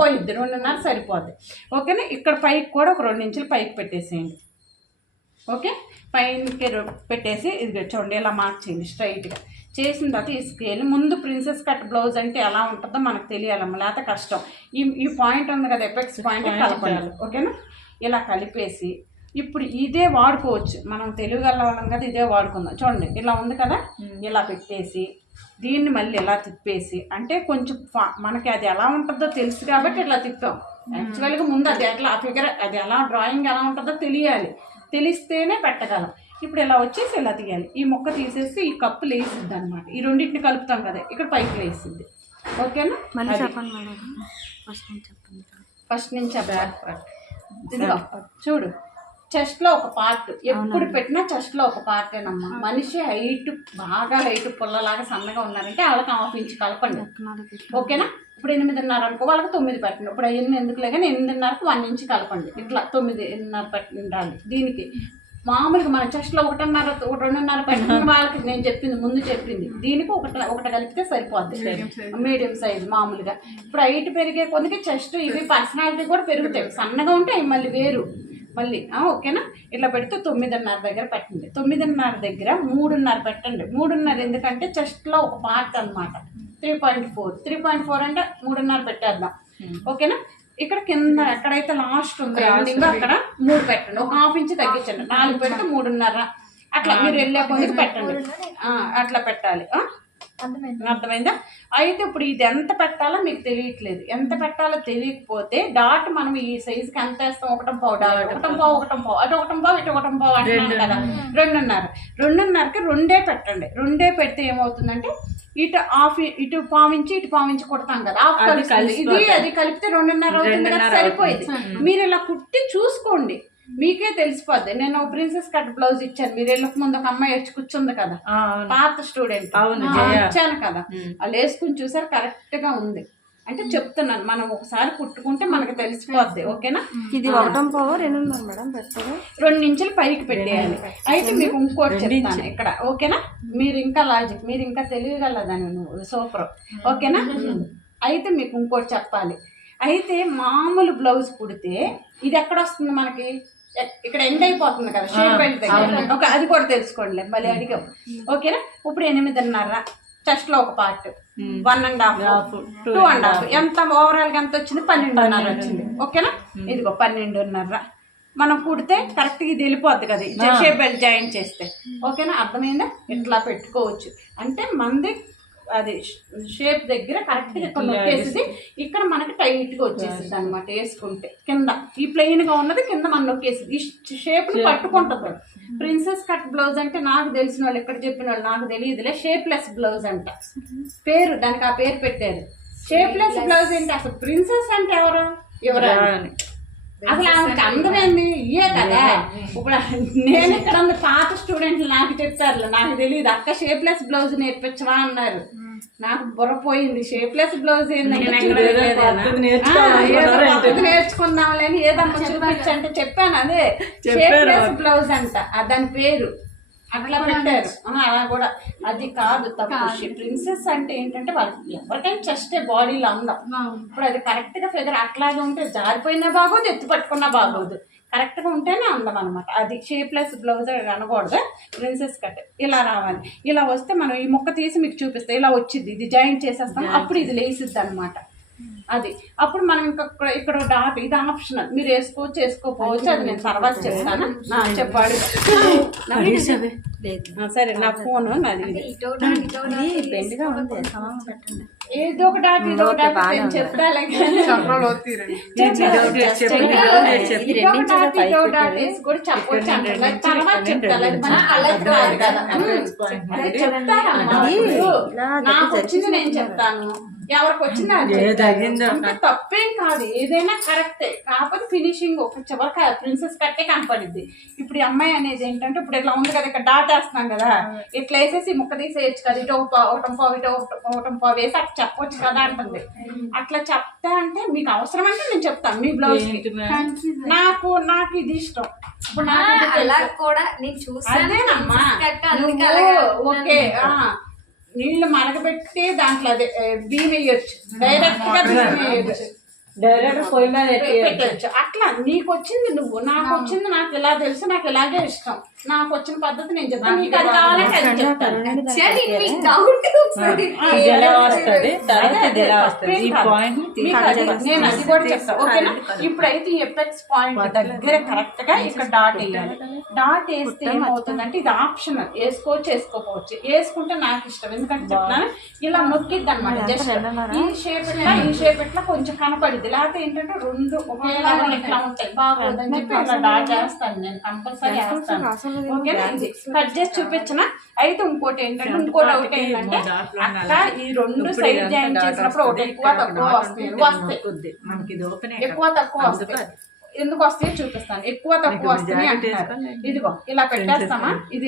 పోయిద్ది. 2.5 సరిపోద్ది. ఓకేనా? ఇక్కడ పైకి కూడా ఒక 2 ఇంచులు పైకి పెట్టేసేయండి. ఓకే, పైనకి పెట్టేసి ఇది చూడండి ఇలా మార్క్ చేయండి స్ట్రైట్గా. చేసిన తర్వాత ఈ స్కేల్ ముందు ప్రిన్సెస్ కట్ బ్లౌజ్ అంటే ఎలా ఉంటుందో మనకు తెలియాలమ్మ, లేకపోతే కష్టం. ఈ పాయింట్ ఉంది కదా, ఎపెక్స్ పాయింట్ కలపాలి. ఓకేనా? ఇలా కలిపేసి ఇప్పుడు ఇదే వాడుకోవచ్చు. మనం తెలుగు వాళ్ళం కదా, ఇదే వాడుకుందాం. చూడండి ఇలా ఉంది కదా, ఇలా పెట్టేసి దీన్ని మళ్ళీ ఇలా తిప్పేసి, అంటే కొంచెం మనకి అది ఎలా ఉంటుందో తెలుసు కాబట్టి ఇట్లా తిప్పాం. యాక్చువల్గా ముందు అది ఎట్లా ఫిగర్, అది ఎలా డ్రాయింగ్ ఎలా ఉంటుందో తెలియాలి, తెలిస్తేనే పెట్టగలం. ఇప్పుడు ఇలా వచ్చేసి ఇలా తీయాలి. ఈ మొక్క తీసేసి ఈ కప్పు లేసిద్ది అనమాట. ఈ రెండింటిని కలుపుతాం కదా, ఇక్కడ పైకి లేసిద్ది. ఓకేనా? ఫస్ట్ నుంచి ఆ బ్యాక్ పార్ట్ ఇదిగో చూడు, చెస్ట్లో ఒక పార్ట్ ఎప్పుడు పెట్టినా చెస్ట్లో ఒక పార్టేనమ్మా. మనిషి హైట్ బాగా హైట్ పుల్లలాగా సన్నగా ఉన్నారంటే వాళ్ళకి 1/2 ఇంచ్ కలపండి. ఓకేనా? ఇప్పుడు 8.5 అనుకో, వాళ్ళకి 9 పెట్టండి. ఇప్పుడు 8 ఎందుకులే కానీ 8.5కి 1 ఇంచ్ కలపండి. ఇట్లా 9.5 ఉండాలి. దీనికి మామూలుగా మన చెస్ట్లో 1.5 2.5 పెట్టిన వాళ్ళకి నేను ముందు చెప్పింది దీనికి ఒకటి కలిపితే సరిపోద్ది. మీడియం సైజ్ మామూలుగా. ఇప్పుడు హైట్ పెరిగే కొద్దికి చెస్ట్ ఇవి పర్సనాలిటీ కూడా పెరుగుతాయి. సన్నగా ఉంటే అవి మళ్ళీ వేరు మళ్ళీ. ఓకేనా? ఇట్లా పెడితే 9.5 దగ్గర పెట్టండి. 9.5 దగ్గర 3.5 పెట్టండి. 3.5 ఎందుకంటే చెస్ట్లో ఒక పార్ట్ అనమాట. 3.4 అంటే 3.5 పెట్టేద్దాం. ఓకేనా? ఇక్కడ కింద ఎక్కడైతే లాస్ట్ ఉందో ఎండింగ్ అక్కడ 3 పెట్టండి. ఒక ½ ఇంచ్ తగ్గించండి. 4 పెడితే 3.5 అట్లా మీరు వెళ్ళే కొద్దికి పెట్టండి. అట్లా పెట్టాలి. అర్థమైందా? అయితే ఇప్పుడు ఇది ఎంత పెట్టాలో మీకు తెలియట్లేదు. ఎంత పెట్టాలో తెలియకపోతే డాట్ మనం ఈ సైజుకి ఎంత వేస్తాం? 1.5 డాట్, 1.5 అటు 1.5 ఇటు 1.5 అంటున్నాను కదా. 2.5కి 2 పెట్టండి. 2 పెడితే ఏమవుతుందంటే ఇటు పావించి ఇటు పావించి కొడతాం కదా, ఇది అది కలిపితే 2.5 అవుతుంది కదా, సరిపోయింది. మీరు ఇలా కుట్టి చూసుకోండి, మీకే తెలిసిపోద్ది. నేను ప్రిన్సెస్ కట్ బ్లౌజ్ ఇచ్చాను, మీరు వెళ్ళక ముందు ఒక అమ్మాయి వచ్చి కూర్చుంది కదా, పాత స్టూడెంట్ ఇచ్చాను కదా, వాళ్ళు వేసుకుని చూసారు కరెక్ట్ గా ఉంది అంటే చెప్తున్నాను. మనం ఒకసారి కుట్టుకుంటే మనకు తెలిసిపోద్ది. ఓకేనా? ఇది 1.5 2.5 మేడం పెట్టారు. 2 ఇంచులు పైకి పెట్టేయాలి. అయితే మీకు ఇంకోటి చెప్తాను ఇక్కడ. ఓకేనా? మీరు ఇంకా లాజిక్, మీరు ఇంకా తెలియగలదని నువ్వు సూపర్. ఓకేనా? అయితే మీకు ఇంకోటి చెప్పాలి. అయితే మామూలు బ్లౌజ్ కుడితే ఇది ఎక్కడ వస్తుంది మనకి? ఇక్కడ ఎండ్ అయిపోతుంది కదా షేప్ బెల్ట్ దగ్గర. అది కూడా తెలుసుకోండి, మళ్ళీ అడిగాం. ఓకేనా? ఇప్పుడు 8.5 చెస్ట్ లో ఒక పార్ట్, 1.5 2.5 ఎంత ఓవరాల్ గా ఎంత వచ్చింది? 12.5 వచ్చింది. ఓకేనా? ఇదిగో 12.5 మనం కుడితే కరెక్ట్ ఇది వెళ్ళిపోద్ది కదా షేప్ బెల్ట్ జాయిన్ చేస్తే. ఓకేనా? అర్థమైందా? ఇట్లా పెట్టుకోవచ్చు. అంటే మంది అది షేప్ దగ్గర కరెక్ట్ గా ఇక్కడ నొక్కేసింది, ఇక్కడ మనకి టైట్ గా వచ్చేసింది అనమాట. వేసుకుంటే కింద ఈ ప్లెయిన్ గా ఉన్నది కింద మనం నొక్కేసింది, ఈ షేప్ ని పట్టుకుంటుంది. ప్రిన్సెస్ కట్ బ్లౌజ్ అంటే నాకు తెలిసిన వాళ్ళు, ఇక్కడ చెప్పిన వాళ్ళు నాకు తెలియదులే, షేప్లెస్ బ్లౌజ్ అంట పేరు, దానికి ఆ పేరు పెట్టారు. షేప్లెస్ బ్లౌజ్ ఏంటి? అసలు ప్రిన్సెస్ అంటే ఎవరు అసలు ఆమెకి అందమైంది ఇయే కదా. ఇప్పుడు నేను ఇక్కడ పాత స్టూడెంట్లు నాకు చెప్తారు, నాకు తెలియదు. అక్క షేప్లెస్ బ్లౌజ్ నేర్పించవా అన్నారు. నాకు బుర్రపోయింది. షేప్లెస్ బ్లౌజ్ ఏంటంటే నేర్చుకుందాంలే అని ఏదమ్మా చూపించంటే చెప్పాను, అదే షేప్లెస్ బ్లౌజ్ అంట దాని పేరు. అట్లా పెట్టారు. అలా కూడా అది కాదు తప్పు. ప్రిన్సెస్ అంటే ఏంటంటే వాళ్ళకి ఎవరికైనా చెస్టే బాడీలో అందం. ఇప్పుడు అది కరెక్ట్ గా ఫిగర్ అట్లాగే ఉంటే జారిపోయినా బాగోదు, ఎత్తి పట్టుకున్నా బాగోదు, కరెక్ట్ గా ఉంటేనే అందం అనమాట. అది షేప్లెస్ బ్లౌజ్ అనకూడదు. ప్రిన్సెస్ కట్ ఇలా రావాలి. ఇలా వస్తే మనం ఈ ముక్క తీసి మీకు చూపిస్తాం. ఇలా వచ్చింది, ఇది జాయిన్ చేసేస్తాం, అప్పుడు ఇది లేసిద్ది అనమాట. అది అప్పుడు మనం ఇక్కడ డాట్, ఇది ఆప్షనల్, మీరు వేసుకోవచ్చు వేసుకోపోవచ్చు, అది నేను తర్వాత చెప్తాను. చెప్పాడు సరే. నా ఫోన్ నాది ఏదో ఒక డాట్ ఇదో డాట్ నేను చెప్తాలే, ఇదో డాట్ వేసి కూడా చెప్పవచ్చు అంటే తర్వాత చెప్తాను. నాకు వచ్చింది నేను చెప్తాను, ఎవరికి వచ్చింది అంటే తప్పేం కాదు, ఏదైనా కరెక్టే. కాకపోతే ఫినిషింగ్ ఒక చివరికి ప్రిన్సెస్ కట్టే కనపడిద్ది. ఇప్పుడు ఈ అమ్మాయి అనేది ఏంటంటే ఇప్పుడు ఇట్లా ఉంది కదా, ఇక్కడ డాట్ వేస్తున్నాం కదా, ఇట్లా వేసేసి ముక్క తీసేయచ్చు కదా, ఇటు 1.5 వేసి అట్లా చెప్పొచ్చు కదా అంటుంది. అట్లా చెప్తా అంటే మీకు అవసరం అంటే నేను చెప్తాను మీ బ్లౌజ్. నాకు ఇది ఇష్టం. ఇప్పుడు అదేనమ్మా, ఓకే. నీళ్లు మరగబెట్టి దాంట్లో అదే బియ్యం వేయొచ్చు, డైరెక్ట్ గా బియ్యం వేయొచ్చు, పెట్టచ్చు. అట్లా నీకు వచ్చింది నువ్వు, నాకు వచ్చింది నాకు ఇలా తెలుసు, నాకు ఇలాగే ఇష్టం, నాకు వచ్చిన పద్ధతి నేను చెప్తాను. మీకు అది కావాలంటే అది చెప్తాను. నేను అది కూడా చెప్తాను. ఓకేనా? ఇప్పుడైతే ఎపెక్స్ పాయింట్ దగ్గర కరెక్ట్ గా ఇక్కడ డాట్ వేయాలి. డాట్ వేస్తే ఏమవుతుందంటే ఇది ఆప్షనల్, వేసుకోవచ్చు వేసుకోపోవచ్చు. వేసుకుంటే నాకు ఇష్టం, ఎందుకంటే చెప్తున్నాను ఇలా నొక్కిద్ది అనమాట. జస్ట్ ఈ షేప్ ఇట్లా కొంచెం కనపడిద్ది. లేకపోతే ఏంటంటే రెండు ఒకేలా ఇట్లా ఉంటాయి, బాగోదని చెప్పి అట్లా డాట్ వేస్తాను నేను, కంపల్సరీ వేస్తాను. ఓకేనా? ఇది కట్ చేసి చూపించిన. అయితే ఇంకోటి ఏంటంటే ఇంకోటి ఒకటి ఏంటంటే అక్కడ ఈ రెండు సైడ్ జాయిన్ చేసినప్పుడు ఒకటి ఎక్కువ తక్కువ వస్తాయి, ఎక్కువ తక్కువ వస్తాయి. ఎందుకు వస్తాయో చూపిస్తాను. ఎక్కువ తక్కువ వస్తాయి అంటారు. ఇదిగో ఇలా పెట్టేస్తామా, ఇది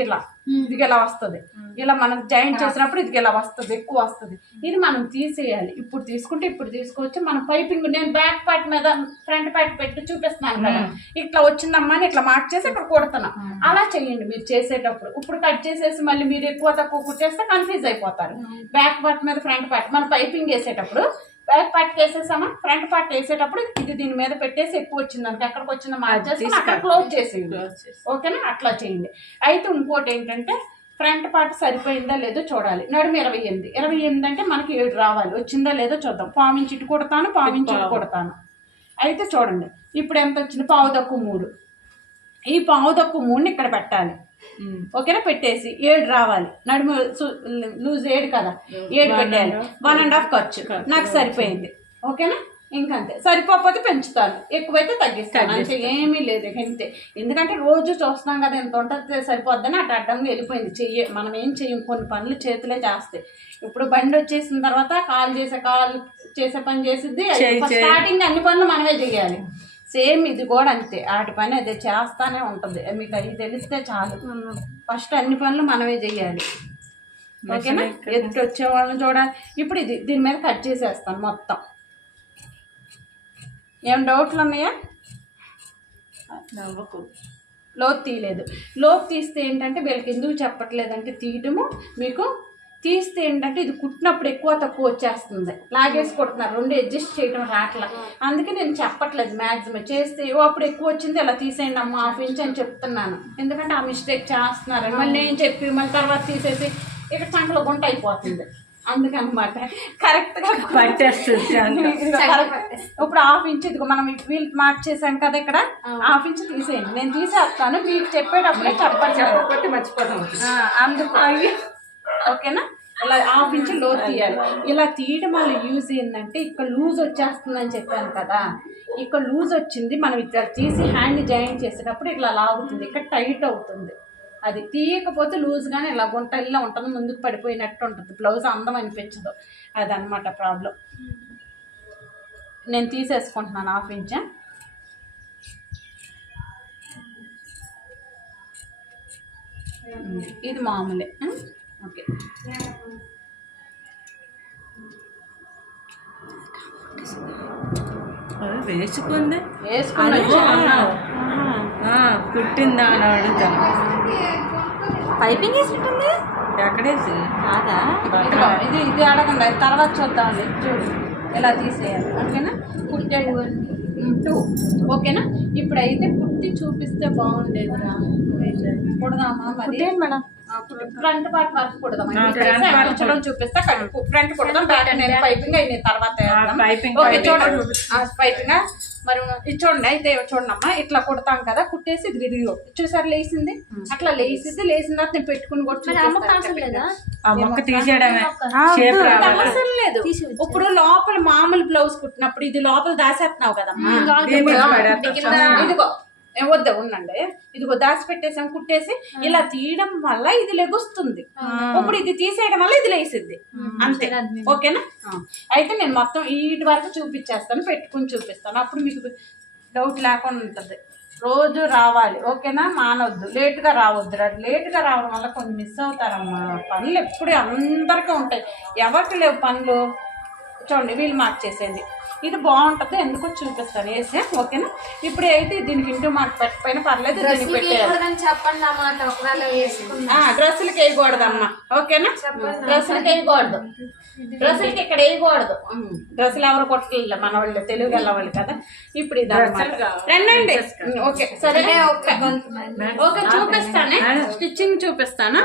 ఇలా వస్తుంది. ఇలా మనం జాయింట్ చేసినప్పుడు ఇది ఇలా వస్తుంది, ఎక్కువ వస్తుంది. ఇది మనం తీసేయాలి. ఇప్పుడు తీసుకుంటే ఇప్పుడు తీసుకోవచ్చు. మనం పైపింగ్ నేను బ్యాక్ పార్ట్ మీద ఫ్రంట్ పార్ట్ పెట్టి చూపిస్తున్నాను కదా, ఇట్లా వచ్చిందమ్మా అని ఇట్లా మార్చేసి ఇక్కడ కొడుతున్నాం. అలా చెయ్యండి మీరు చేసేటప్పుడు. ఇప్పుడు కట్ చేసేసి మళ్ళీ మీరు ఎక్కువ తక్కువ కుట్టేస్తే కన్ఫ్యూజ్ అయిపోతారు. బ్యాక్ పార్ట్ మీద ఫ్రంట్ పార్ట్ మనం పైపింగ్ వేసేటప్పుడు బ్యాక్ పార్ట్ వేసేసామా, ఫ్రంట్ పార్ట్ వేసేటప్పుడు ఇది దీని మీద పెట్టేసి ఎక్కువ వచ్చిందంటే ఎక్కడికి వచ్చిందో మార్చేసి అక్కడ క్లోజ్ చేసేయండి. ఓకేనా, అట్లా చేయండి. అయితే ఇంకోటి ఏంటంటే ఫ్రంట్ పార్ట్ సరిపోయిందా లేదో చూడాలి. నడుము 28 అంటే మనకి 7 రావాలి. వచ్చిందా లేదో చూద్దాం. పావించి ఇటు కొడతాను, పావించి ఇటు కొడతాను. అయితే చూడండి ఇప్పుడు ఎంత వచ్చింది, 3.5. ఈ 3.5 ఇక్కడ పెట్టాలి. ఓకేనా, పెట్టేసి 7 రావాలి. నడుము లూజ్ 7 కదా, 7 పెట్టాలి. 1.5 ఖర్చు నాకు సరిపోయింది. ఓకేనా, ఇంకంతే. సరిపోకపోతే పెంచుతాను, ఎక్కువైతే తగ్గిస్తాను. అంతే, ఏమీ లేదు అంతే. ఎందుకంటే రోజు చూస్తున్నాం కదా, ఎంత ఉంటుంది సరిపోద్దని అటు అడ్డంగా వెళ్ళిపోయింది. మనం ఏం చెయ్యం, కొన్ని పనులు చేతులే చేస్తాయి. ఇప్పుడు బండి వచ్చేసిన తర్వాత కాలు చేసే పని చేసిద్ది. స్టార్టింగ్ అన్ని పనులు మనమే చెయ్యాలి. సేమ్ ఇది కూడా అంతే, వాటి పని అదే చేస్తానే ఉంటుంది. మీకు అవి తెలిస్తే చాలు. ఫస్ట్ అన్ని పనులు మనమే చెయ్యాలి. ఓకేనా, ఎదుటి వచ్చే వాళ్ళని చూడాలి. ఇప్పుడు దీని మీద కట్ చేసేస్తాను మొత్తం. ఏం డౌట్లు ఉన్నాయా? లోతు తీయలేదు. లోతు తీస్తే ఏంటంటే వీళ్ళకి ఎందుకు చెప్పట్లేదంటే, తీయటము మీకు తీస్తే ఏంటంటే ఇది కుట్టినప్పుడు ఎక్కువ తక్కువ వచ్చేస్తుంది. లాగేసి కొడుతున్నారు, 2 అడ్జస్ట్ చేయడం రాట్లా. అందుకే నేను చెప్పట్లేదు. మ్యాక్సిమం చేస్తే అప్పుడు ఎక్కువ వచ్చింది ఇలా తీసేయండి అమ్మ 1/2 ఇంచ్ అని చెప్తున్నాను. ఎందుకంటే ఆ మిస్టేక్ చేస్తున్నారు. మళ్ళీ నేను చెప్పి మళ్ళీ తర్వాత తీసేసి ఇక్కడ చంకలో గుంట అయిపోతుంది. అందుకనమాట కరెక్ట్గా పట్టేస్తుంది. ఇప్పుడు 1/2 ఇంచ్ ఇదిగో మనం వీల్ మార్క్ చేసాం కదా, ఇక్కడ 1/2 ఇంచ్ తీసేయండి. నేను తీసేస్తాను, మీకు చెప్పేటప్పుడే చెప్పండి, మర్చిపోతాం. అందుకు ఓకేనా, ఇలా 1/2 ఇంచ్ లోతు తీయాలి. ఇలా తీయడం వల్ల యూజ్ ఏంటంటే ఇక్కడ లూజ్ వచ్చేస్తుందని చెప్పాను కదా, ఇక్కడ లూజ్ వచ్చింది. మనం ఇట్లా తీసి హ్యాండ్ జాయింట్ చేసేటప్పుడు ఇట్లా లాగుతుంది, ఇక్కడ టైట్ అవుతుంది. అది తీయకపోతే లూజ్గానే ఇలా గుంటల్లో ఉంటుంది, ముందుకు పడిపోయినట్టు ఉంటుంది. బ్లౌజ్ అందం అనిపించదు. అదనమాట ప్రాబ్లం. నేను తీసేసుకుంటున్నాను 1/2 ఇంచ్. ఇది మామూలే. ఓకే, వేసుకుంది కుట్టిందా అని అడుగుతాం. పైపింగ్ వేసి ఉంటుంది ఎక్కడేసి కాదా? ఇది అడగండి, తర్వాత చూద్దామండి. చూడు ఎలా తీసేయాలి. ఓకేనా, కుట్టాడు 2. ఓకేనా, ఇప్పుడైతే కుట్టి చూపిస్తే బాగుండేది. కుడదామా మరి? మేడం ఫ్రంట్ పార్ట్ వరకు కుడదాం. చూపిస్తా. ఫ్రంట్ కుడదాం, బ్యాక్ నేను పైపింగ్ అయిన తర్వాత చూడండి. పైపింగ్ మరి ఇది చూడండి. అయితే చూడండి అమ్మా, ఇట్లా కుడతాం కదా, కుట్టేసి ఇది చూసారు లేసింది. అట్లా లేసిన తర్వాత నేను పెట్టుకుని అవసరం లేదు. ఇప్పుడు లోపల మామూలు బ్లౌజ్ కుట్టినప్పుడు ఇది లోపల దాసేస్తున్నావు కదమ్మా. ఇదిగో వద్దా ఉండండి, ఇదిగో దాచి పెట్టేసాం కుట్టేసి. ఇలా తీయడం వల్ల ఇది లెగుస్తుంది. ఇప్పుడు ఇది తీసేయడం వల్ల ఇది లేసిద్ది. అంతే, ఓకేనా. అయితే నేను మొత్తం వీటి వరకు చూపించేస్తాను, పెట్టుకుని చూపిస్తాను. అప్పుడు మీకు డౌట్ లేకుండా ఉంటుంది. రోజు రావాలి, ఓకేనా. మానవద్దు, లేటుగా రావద్దు. లేటుగా రావడం వల్ల కొన్ని మిస్ అవుతారమ్మా. పనులు ఎప్పుడు అందరికీ ఉంటాయి, ఎవరికి లేవు పనులు. చూడండి వీళ్ళు మార్క్ చేసేది. ఇది బాగుంటుంది, ఎందుకో చూపిస్తాను వేసి. ఓకేనా, ఇప్పుడు అయితే దీనికి ఇంటూ మార్క్ పెట్టకపోయినా పర్లేదు, దీనికి పెట్టేయాలి. డ్రెస్సులకి వేయకూడదమ్మా. ఓకేనా, డ్రెస్సులకి వేయకూడదు. డ్రెస్సులకి ఇక్కడ వేయకూడదు. డ్రెస్సులు ఎవరు కొట్టలేదు, మన వాళ్ళు తెలుగు వెళ్ళవాలి కదా. ఇప్పుడు ఇది రండి. ఓకే సరే, ఓకే చూపిస్తాను, స్టిచ్చింగ్ చూపిస్తాను.